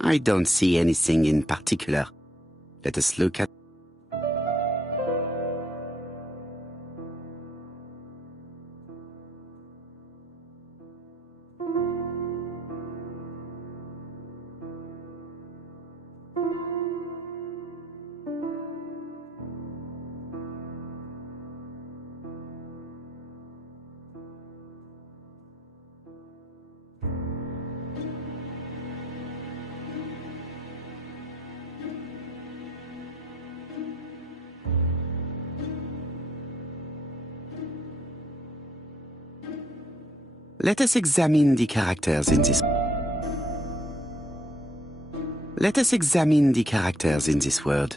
I don't see anything in particular. Let us look at... Let us examine the characters in this. Let us examine the characters in this word.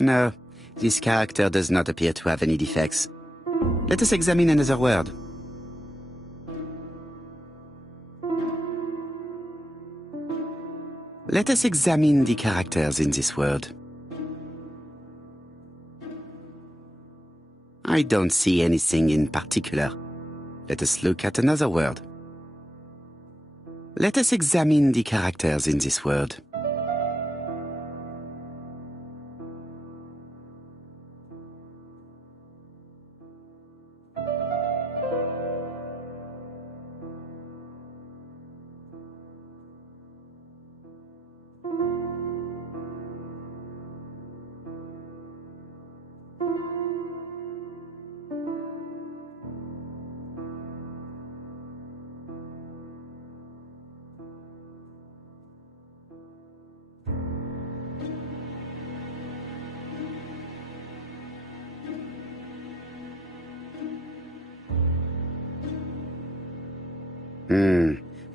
No, this character does not appear to have any defects. Let us examine another word. Let us examine the characters in this word. I don't see anything in particular. Let us look at another word. Let us examine the characters in this word.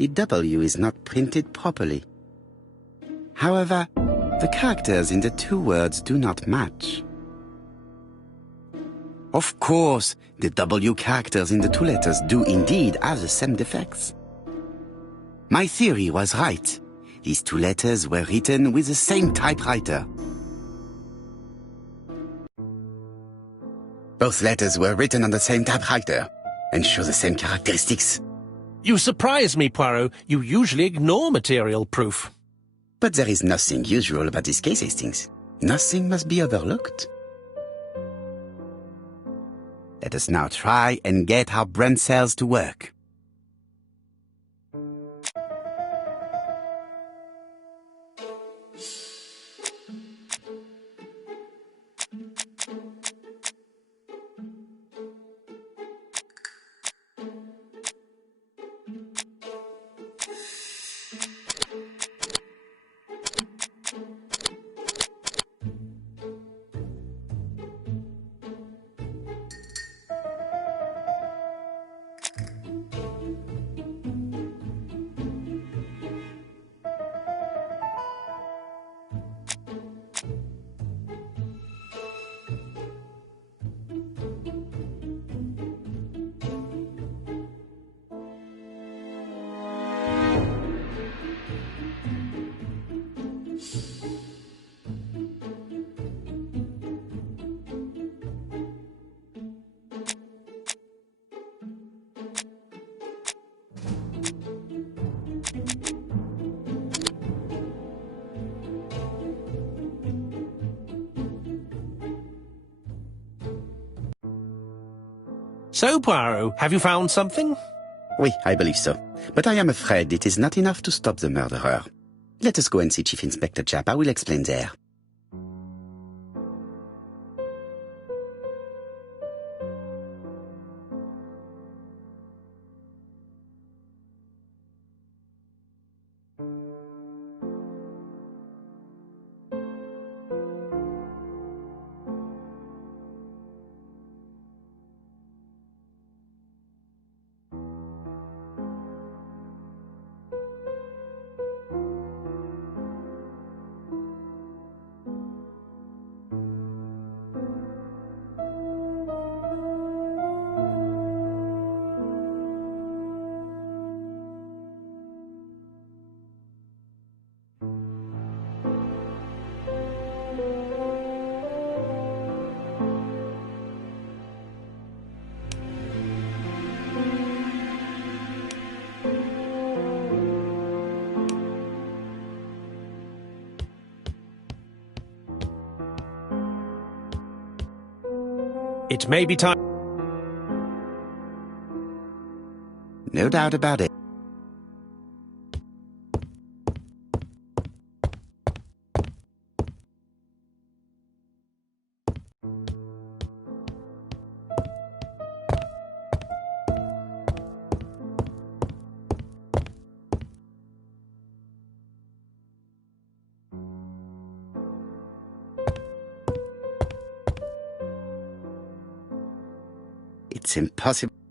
The W is not printed properly. However, the characters in the two words do not match. Of course, the W characters in the two letters do indeed have the same defects. My theory was right. These two letters were written with the same typewriter. Both letters were written on the same typewriter and show the same characteristics. You surprise me, Poirot. You usually ignore material proof. But there is nothing usual about this case, Hastings. Nothing must be overlooked. Let us now try and get our brain cells to work. So, Poirot, have you found something? Oui, I believe so. But I am afraid it is not enough to stop the murderer. Let us go and see Chief Inspector Japa will explain there. It may be time. No doubt about it. It's impossible.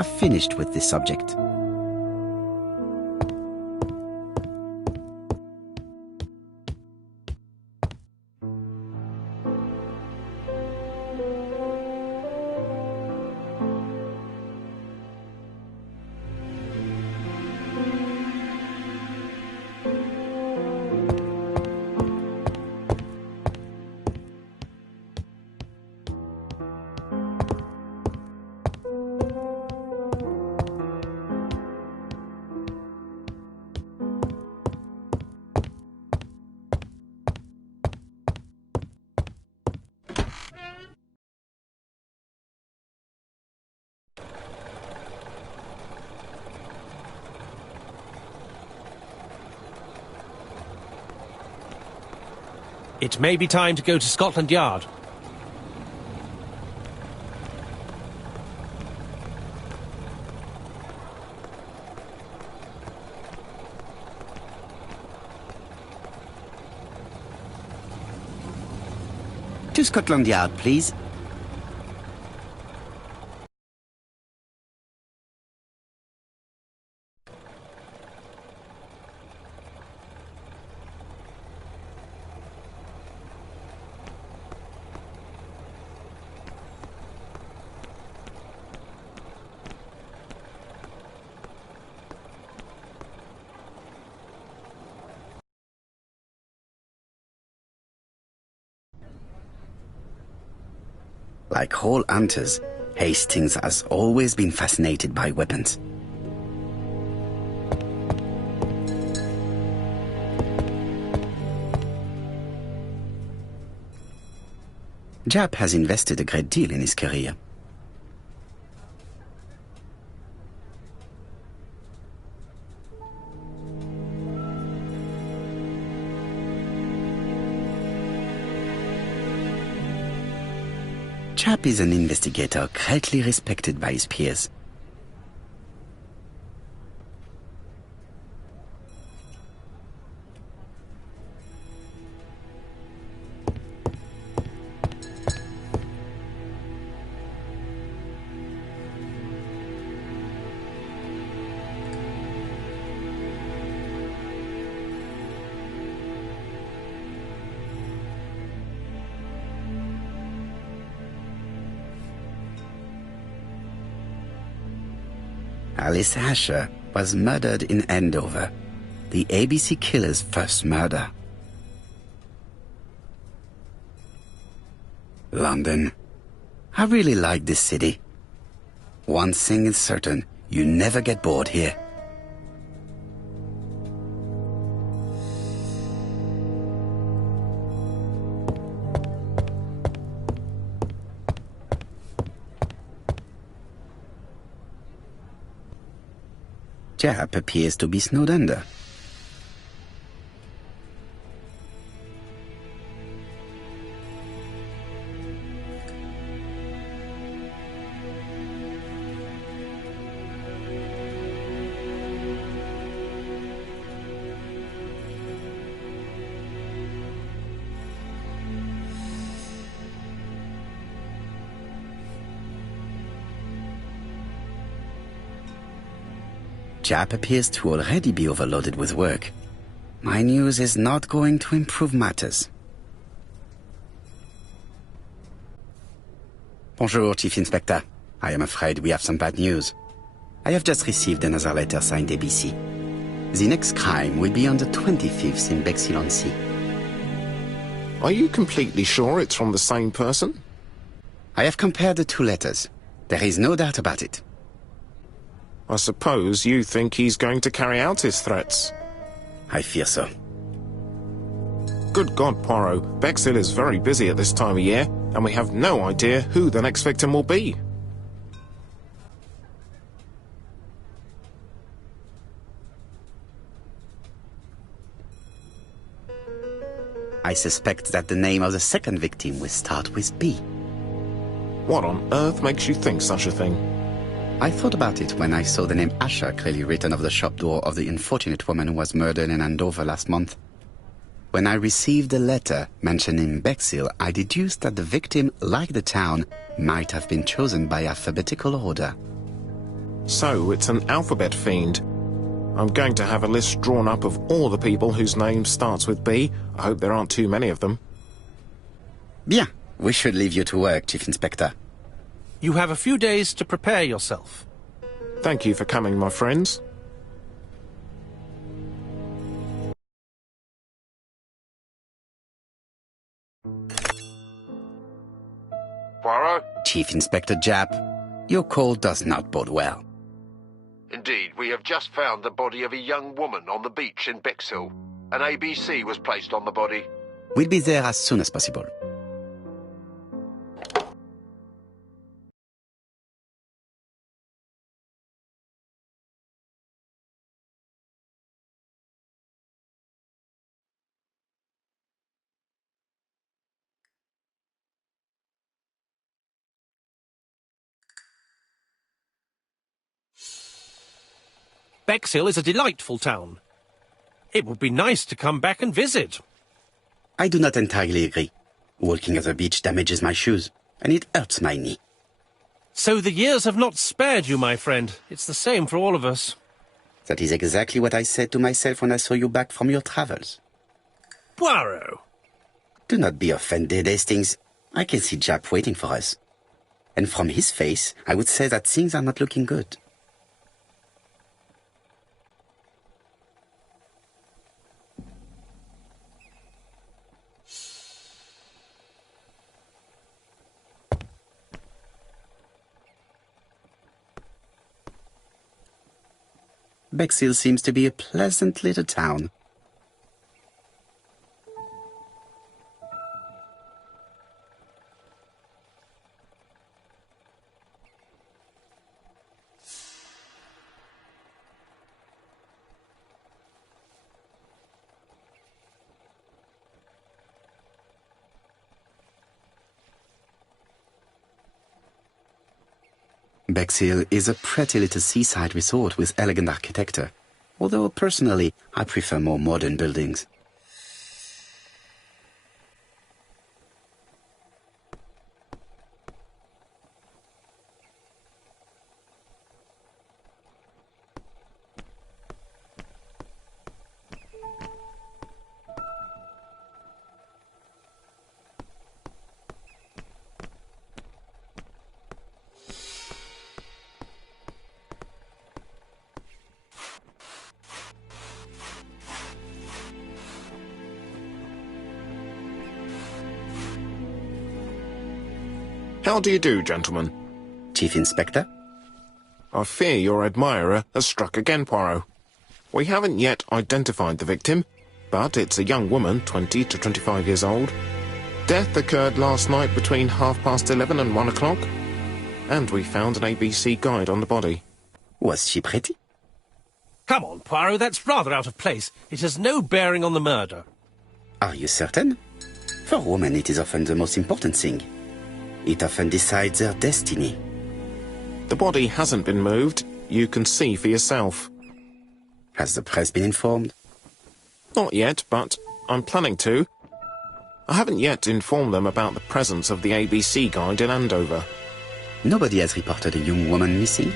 I've finished with this subject. It may be time to go to Scotland Yard. To Scotland Yard, please. Like all hunters, Hastings has always been fascinated by weapons. Jap has invested a great deal in his career. Jap is an investigator greatly respected by his peers. Alice Asher was murdered in Andover, the ABC killer's first murder. London. I really like this city. One thing is certain, you never get bored here. Jap appears to be snowed under. Jap appears to already be overloaded with work. My news is not going to improve matters. Bonjour, Chief Inspector. I am afraid we have some bad news. I have just received another letter signed ABC. The next crime will be on the 25th in Bexhill-on-Sea. Are you completely sure it's from the same person? I have compared the two letters. There is no doubt about it. I suppose you think he's going to carry out his threats. I fear so. Good God, Poirot. Bexhill is very busy at this time of year, and we have no idea who the next victim will be. I suspect that the name of the second victim will start with B. What on earth makes you think such a thing? I thought about it when I saw the name Asher clearly written over the shop door of the unfortunate woman who was murdered in Andover last month. When I received a letter mentioning Bexhill, I deduced that the victim, like the town, might have been chosen by alphabetical order. So it's an alphabet fiend. I'm going to have a list drawn up of all the people whose name starts with B. I hope there aren't too many of them. Bien. We should leave you to work, Chief Inspector. You have a few days to prepare yourself. Thank you for coming, my friends. Poirot? Chief Inspector Jap, your call does not bode well. Indeed, we have just found the body of a young woman on the beach in Bexhill. An ABC was placed on the body. We'll be there as soon as possible. Bexhill is a delightful town. It would be nice to come back and visit. I do not entirely agree. Walking at the beach damages my shoes, and it hurts my knee. So the years have not spared you, my friend. It's the same for all of us. That is exactly what I said to myself when I saw you back from your travels. Poirot! Do not be offended, Hastings. I can see Jap waiting for us. And from his face, I would say that things are not looking good. Bexhill seems to be a pleasant little town. Bexhill is a pretty little seaside resort with elegant architecture, although personally I prefer more modern buildings. How do you do, gentlemen? Chief Inspector? I fear your admirer has struck again, Poirot. We haven't yet identified the victim, but it's a young woman, 20 to 25 years old. Death occurred last night between 11:30 and 1 o'clock, and we found an ABC guide on the body. Was she pretty? Come on, Poirot, that's rather out of place. It has no bearing on the murder. Are you certain? For women, it is often the most important thing. It often decides their destiny. The body hasn't been moved. You can see for yourself. Has the press been informed? Not yet, but I'm planning to. I haven't yet informed them about the presence of the ABC guide in Andover. Nobody has reported a young woman missing?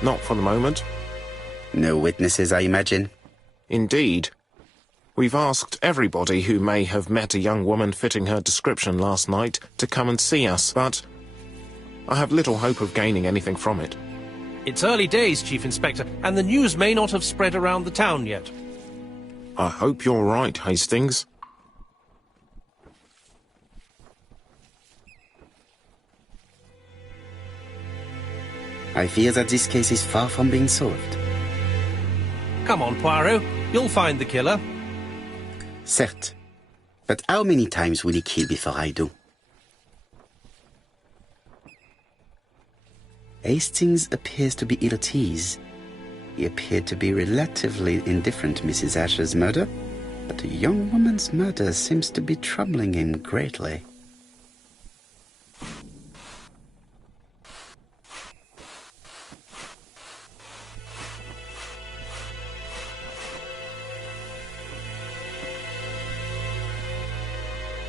Not for the moment. No witnesses, I imagine. Indeed. We've asked everybody who may have met a young woman fitting her description last night to come and see us, but I have little hope of gaining anything from it. It's early days, Chief Inspector, and the news may not have spread around the town yet. I hope you're right, Hastings. I fear that this case is far from being solved. Come on, Poirot. You'll find the killer. Certes. But how many times will he kill before I do? Hastings appears to be ill at ease. He appeared to be relatively indifferent to Mrs. Asher's murder, but a young woman's murder seems to be troubling him greatly.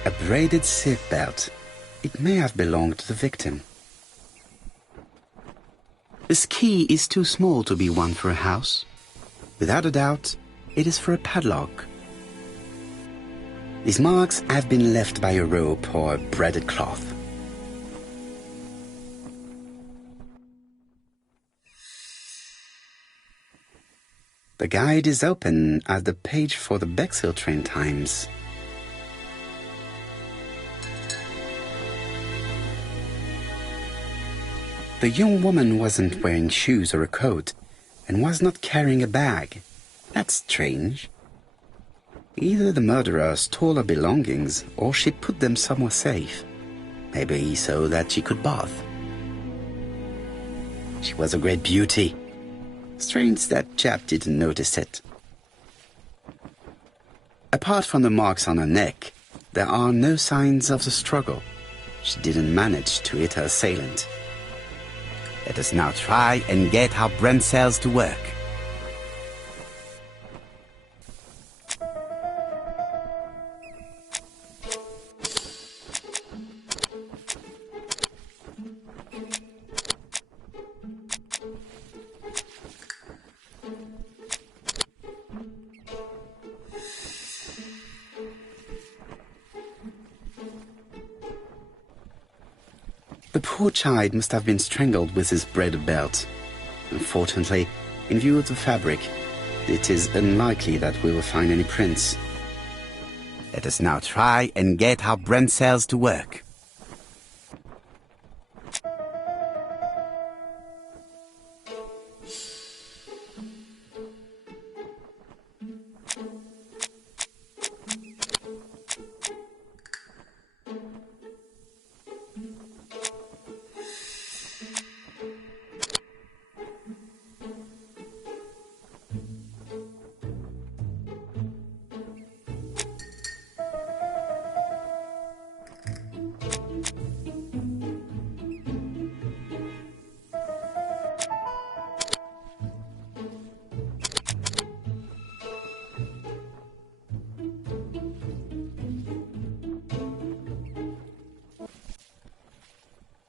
A braided silk belt. It may have belonged to the victim. This key is too small to be one for a house. Without a doubt, it is for a padlock. These marks have been left by a rope or a braided cloth. The guide is open as the page for the Bexhill train times. The young woman wasn't wearing shoes or a coat, and was not carrying a bag. That's strange. Either the murderer stole her belongings, or she put them somewhere safe. Maybe so that she could bath. She was a great beauty. Strange that chap didn't notice it. Apart from the marks on her neck, there are no signs of the struggle. She didn't manage to hit her assailant. Let us now try and get our brain cells to work. poor child must have been strangled with his braided belt. Unfortunately, in view of the fabric, it is unlikely that we will find any prints. Let us now try and get our brain cells to work.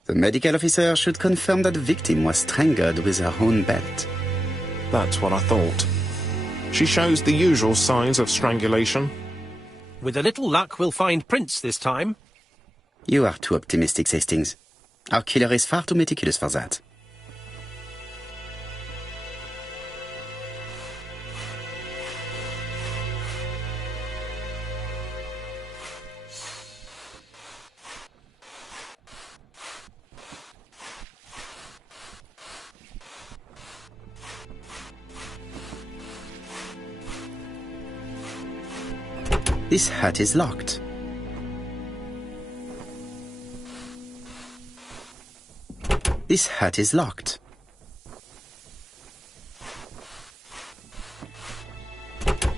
The medical officer should confirm that the victim was strangled with her own belt. That's what I thought. She shows the usual signs of strangulation. With a little luck, we'll find prints this time. You are too optimistic, Hastings. Our killer is far too meticulous for that. This hut is locked. This hut is locked.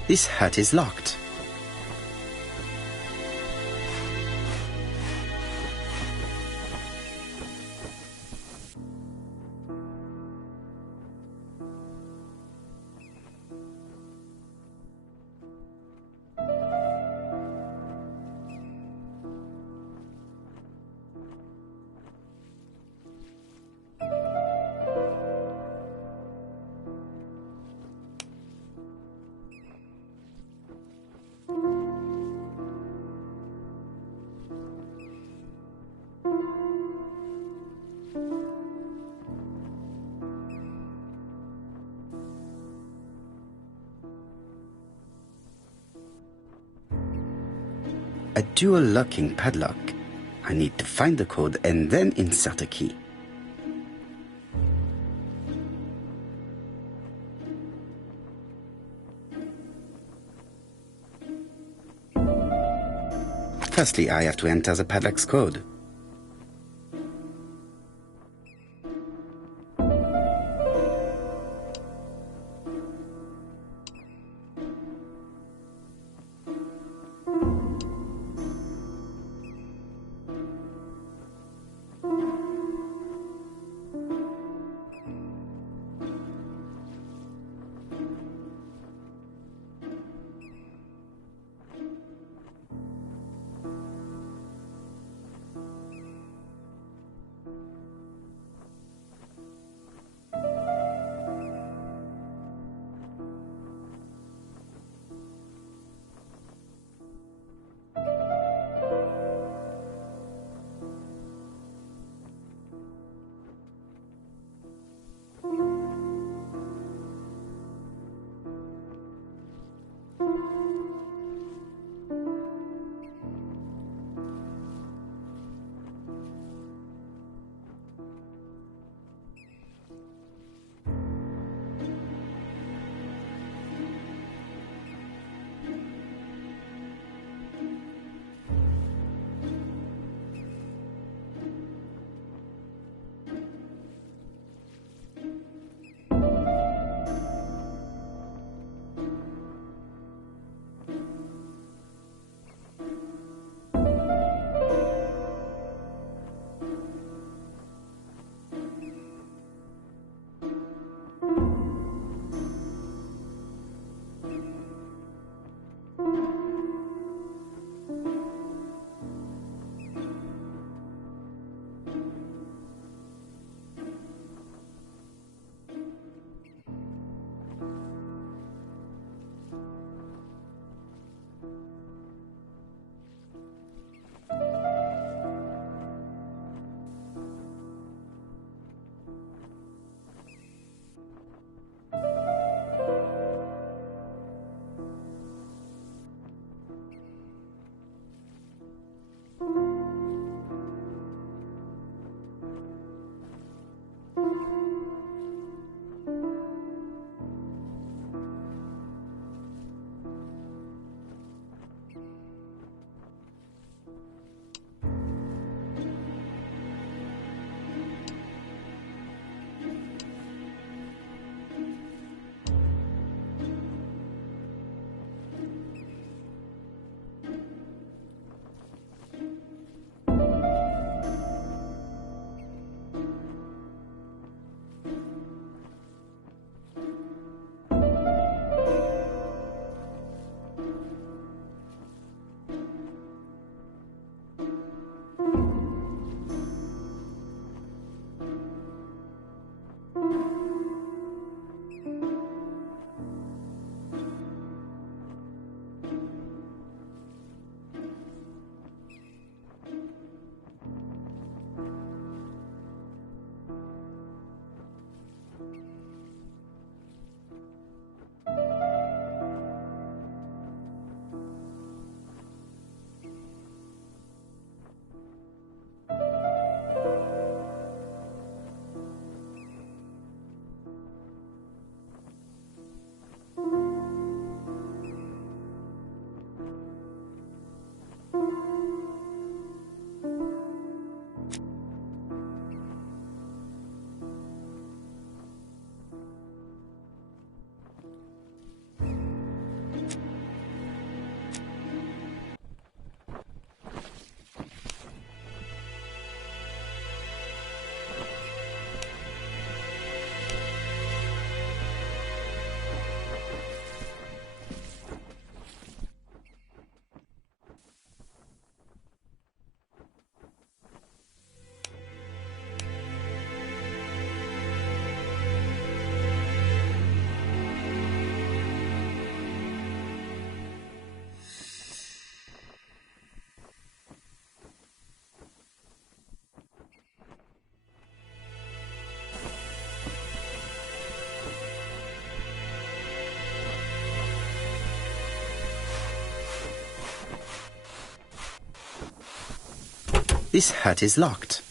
This hut is locked. A dual locking padlock. I need to find the code and then insert a key. Firstly, I have to enter the padlock's code. This hut is locked.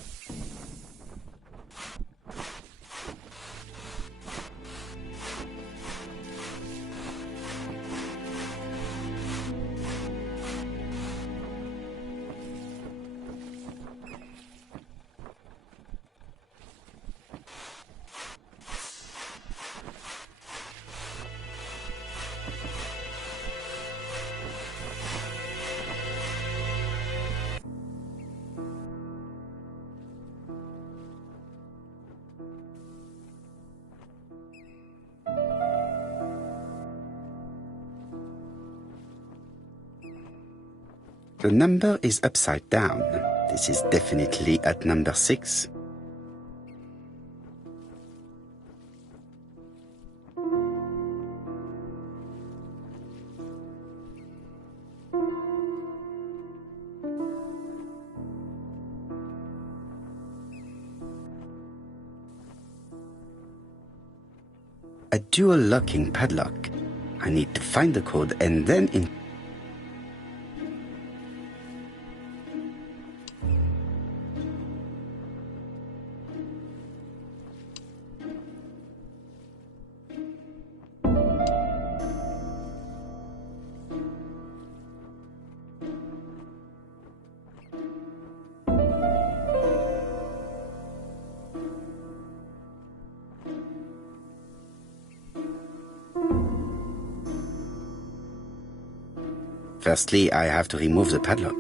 The number is upside down. This is definitely at number 6. A dual locking padlock. I need to find the code and then Firstly, I have to remove the padlock.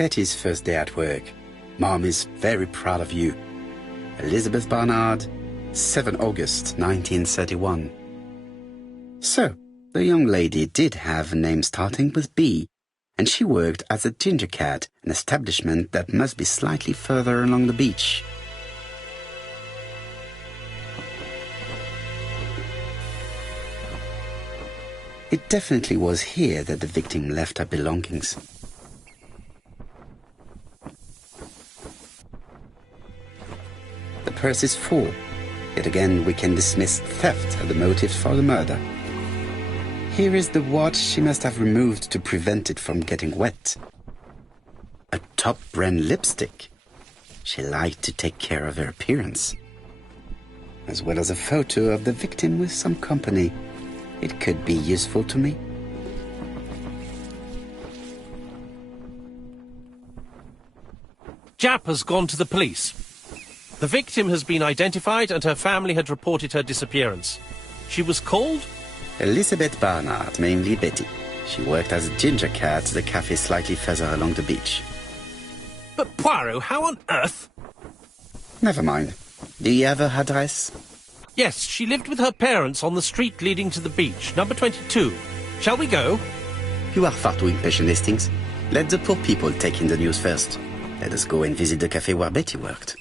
Betty's first day at work. Mom is very proud of you. Elizabeth Barnard, 7 August 1931. So, the young lady did have a name starting with B, and she worked as a Ginger Cat, an establishment that must be slightly further along the beach. It definitely was here that the victim left her belongings. The purse is full. Yet again, we can dismiss theft as the motive for the murder. Here is the watch she must have removed to prevent it from getting wet. A top-brand lipstick. She liked to take care of her appearance. As well as a photo of the victim with some company. It could be useful to me. Jap has gone to the police. The victim has been identified and her family had reported her disappearance. She was called? Elizabeth Barnard, mainly Betty. She worked as a Ginger Cat at the cafe slightly further along the beach. But Poirot, how on earth? Never mind. Do you have her address? Yes, she lived with her parents on the street leading to the beach, number 22. Shall we go? You are far too impatient, Hastings. Let the poor people take in the news first. Let us go and visit the cafe where Betty worked.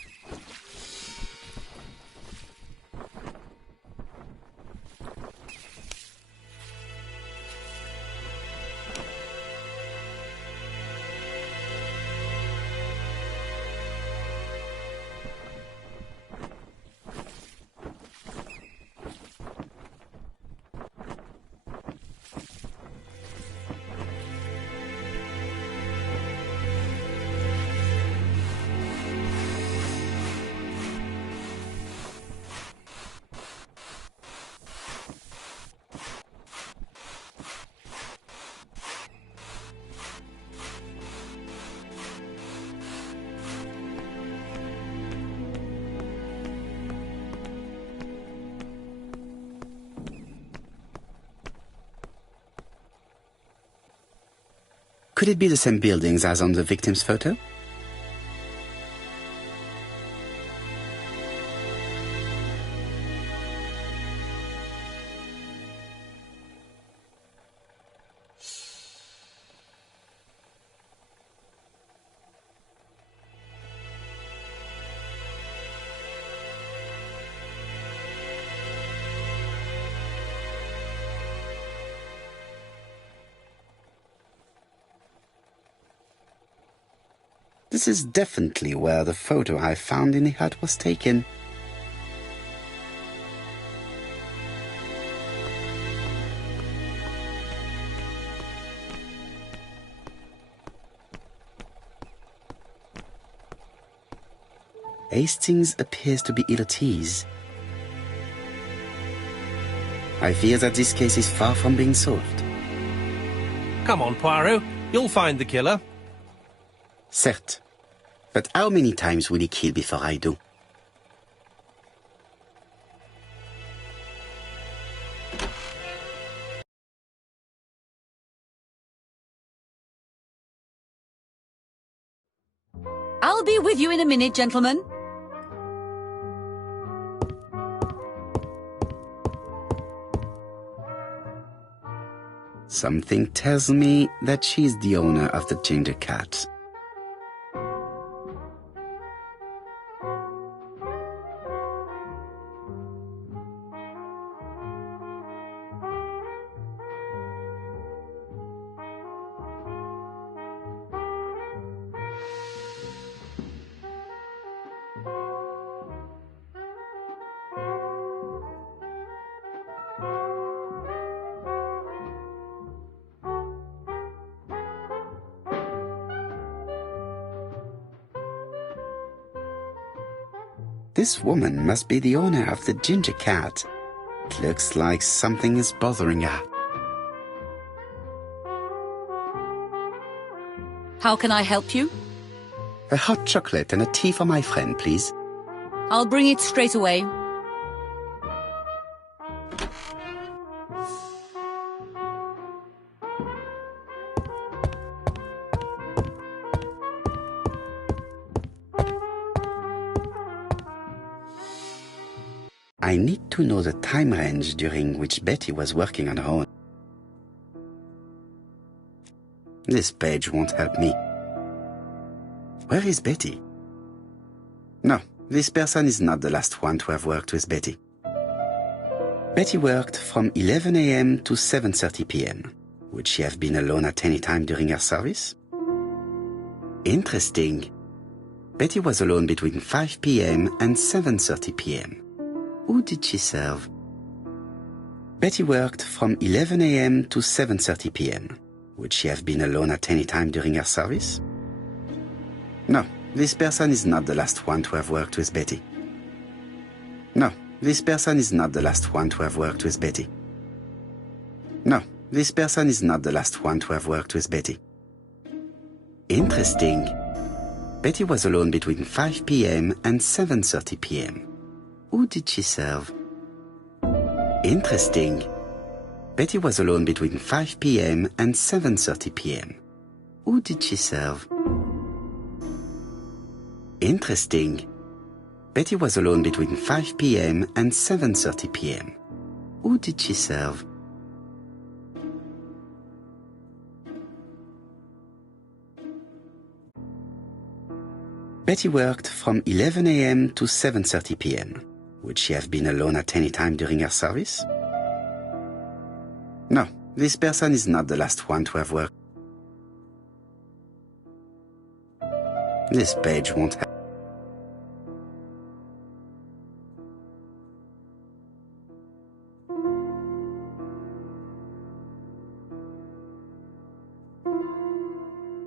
Could it be the same buildings as on the victim's photo? This is definitely where the photo I found in the hut was taken. Hastings appears to be ill at ease. I fear that this case is far from being solved. Come on, Poirot. You'll find the killer. Certes. But how many times will he kill before I do? I'll be with you in a minute, gentlemen. Something tells me that she's the owner of the Ginger Cat. This woman must be the owner of the Ginger Cat. It looks like something is bothering her. How can I help you? A hot chocolate and a tea for my friend, please. I'll bring it straight away. I need to know the time range during which Betty was working on her own. This page won't help me. Where is Betty? No, this person is not the last one to have worked with Betty. Betty worked from 11 a.m. to 7:30 p.m. Would she have been alone at any time during her service? Interesting. Betty was alone between 5 p.m. and 7:30 p.m. Who did she serve? Betty worked from 11 a.m. to 7:30 p.m. Would she have been alone at any time during her service? No, this person is not the last one to have worked with Betty. No, this person is not the last one to have worked with Betty. No, this person is not the last one to have worked with Betty. Interesting. Betty was alone between 5 p.m. and 7:30 p.m. Who did she serve? Interesting. Betty was alone between 5 p.m. and 7:30 p.m. Who did she serve? Interesting. Betty was alone between 5 p.m. and 7:30 p.m. Who did she serve? Betty worked from 11 a.m. to 7:30 p.m. Would she have been alone at any time during her service? No, this person is not the last one to have worked. This page won't help.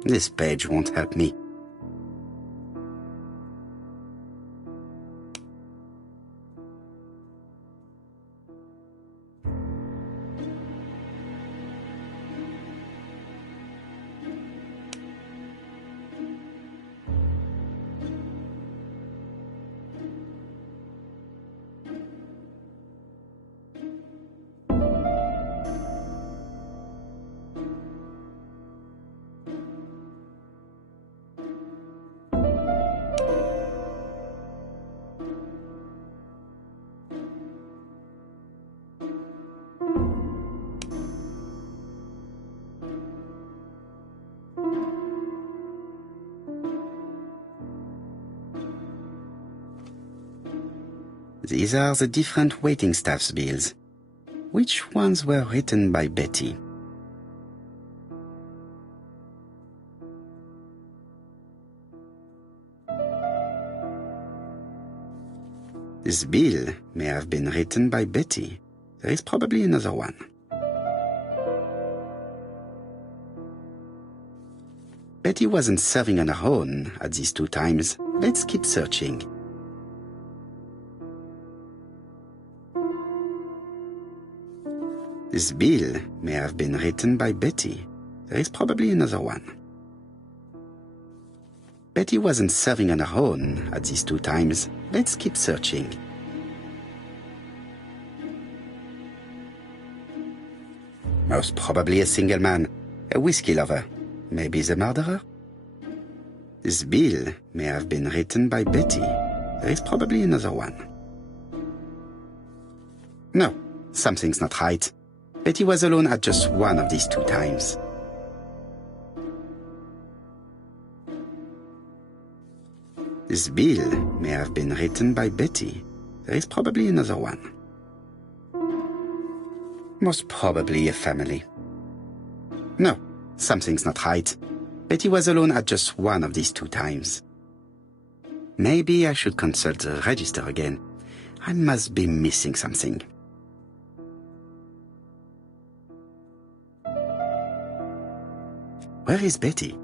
This page won't help me. These are the different waiting staff's bills. Which ones were written by Betty? This bill may have been written by Betty. There is probably another one. Betty wasn't serving on her own at these two times. Let's keep searching. This bill may have been written by Betty. There is probably another one. Betty wasn't serving on her own at these two times. Let's keep searching. Most probably a single man, a whiskey lover, maybe the murderer. This bill may have been written by Betty. There is probably another one. No, something's not right. Betty was alone at just one of these two times. This bill may have been written by Betty. There is probably another one. Most probably a family. No, something's not right. Betty was alone at just one of these two times. Maybe I should consult the register again. I must be missing something. Where is Betty?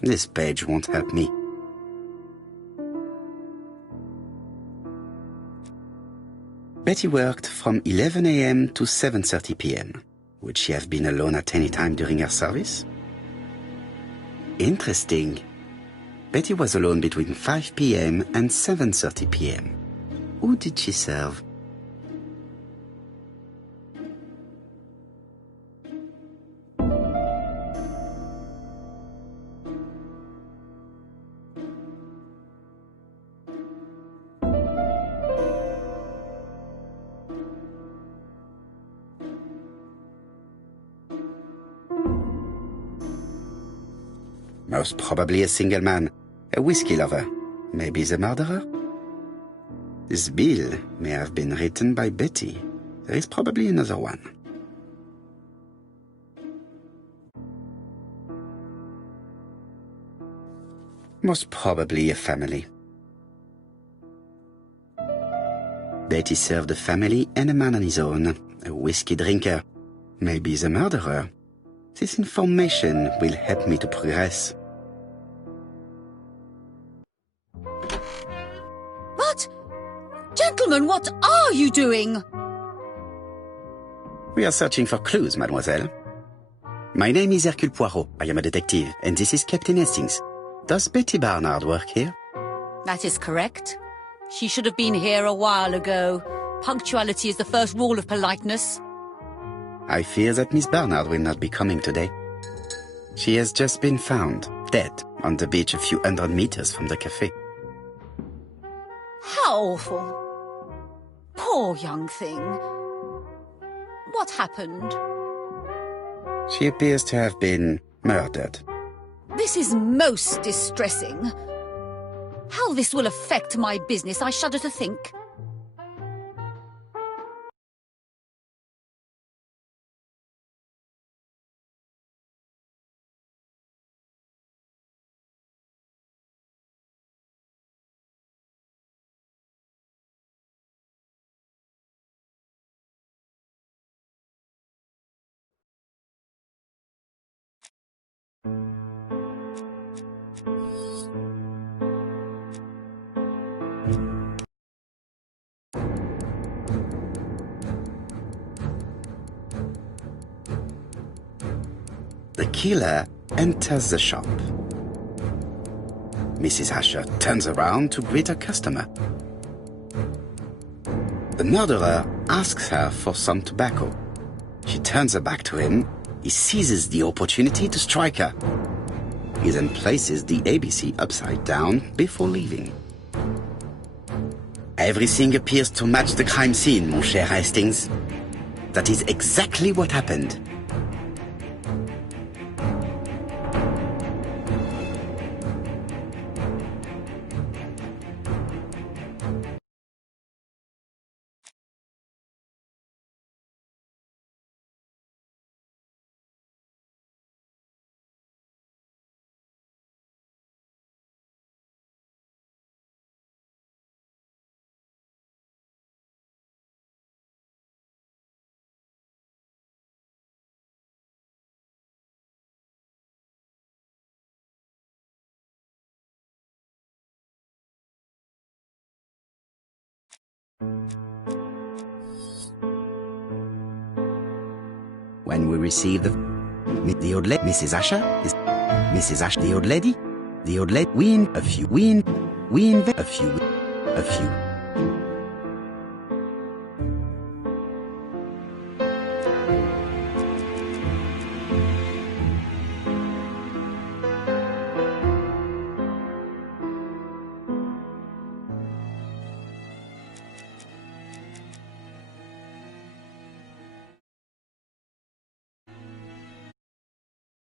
This page won't help me. Betty worked from 11 a.m. to 7:30 p.m. Would she have been alone at any time during her service? Interesting. Betty was alone between 5 p.m. and 7:30 p.m. Who did she serve? Most probably a single man, a whiskey lover, maybe the murderer. This bill may have been written by Betty. There is probably another one. Most probably a family. Betty served a family and a man on his own, a whiskey drinker, maybe the murderer. This information will help me to progress. But, gentlemen, what are you doing? We are searching for clues, mademoiselle. My name is Hercule Poirot. I am a detective, and this is Captain Hastings. Does Betty Barnard work here? That is correct. She should have been here a while ago. Punctuality is the first rule of politeness. I fear that Miss Barnard will not be coming today. She has just been found, dead, on the beach a few hundred meters from the cafe. How awful. Poor young thing. What happened? She appears to have been murdered. This is most distressing. How this will affect my business, I shudder to think. The killer enters the shop. Mrs. Asher turns around to greet her customer. The murderer asks her for some tobacco. She turns her back to him. He seizes the opportunity to strike her. He then places the ABC upside down before leaving. Everything appears to match the crime scene, mon cher Hastings. That is exactly what happened. When we receive the old lady, Mrs. Asher is Mrs. Asher, the old lady, we in a few, a few.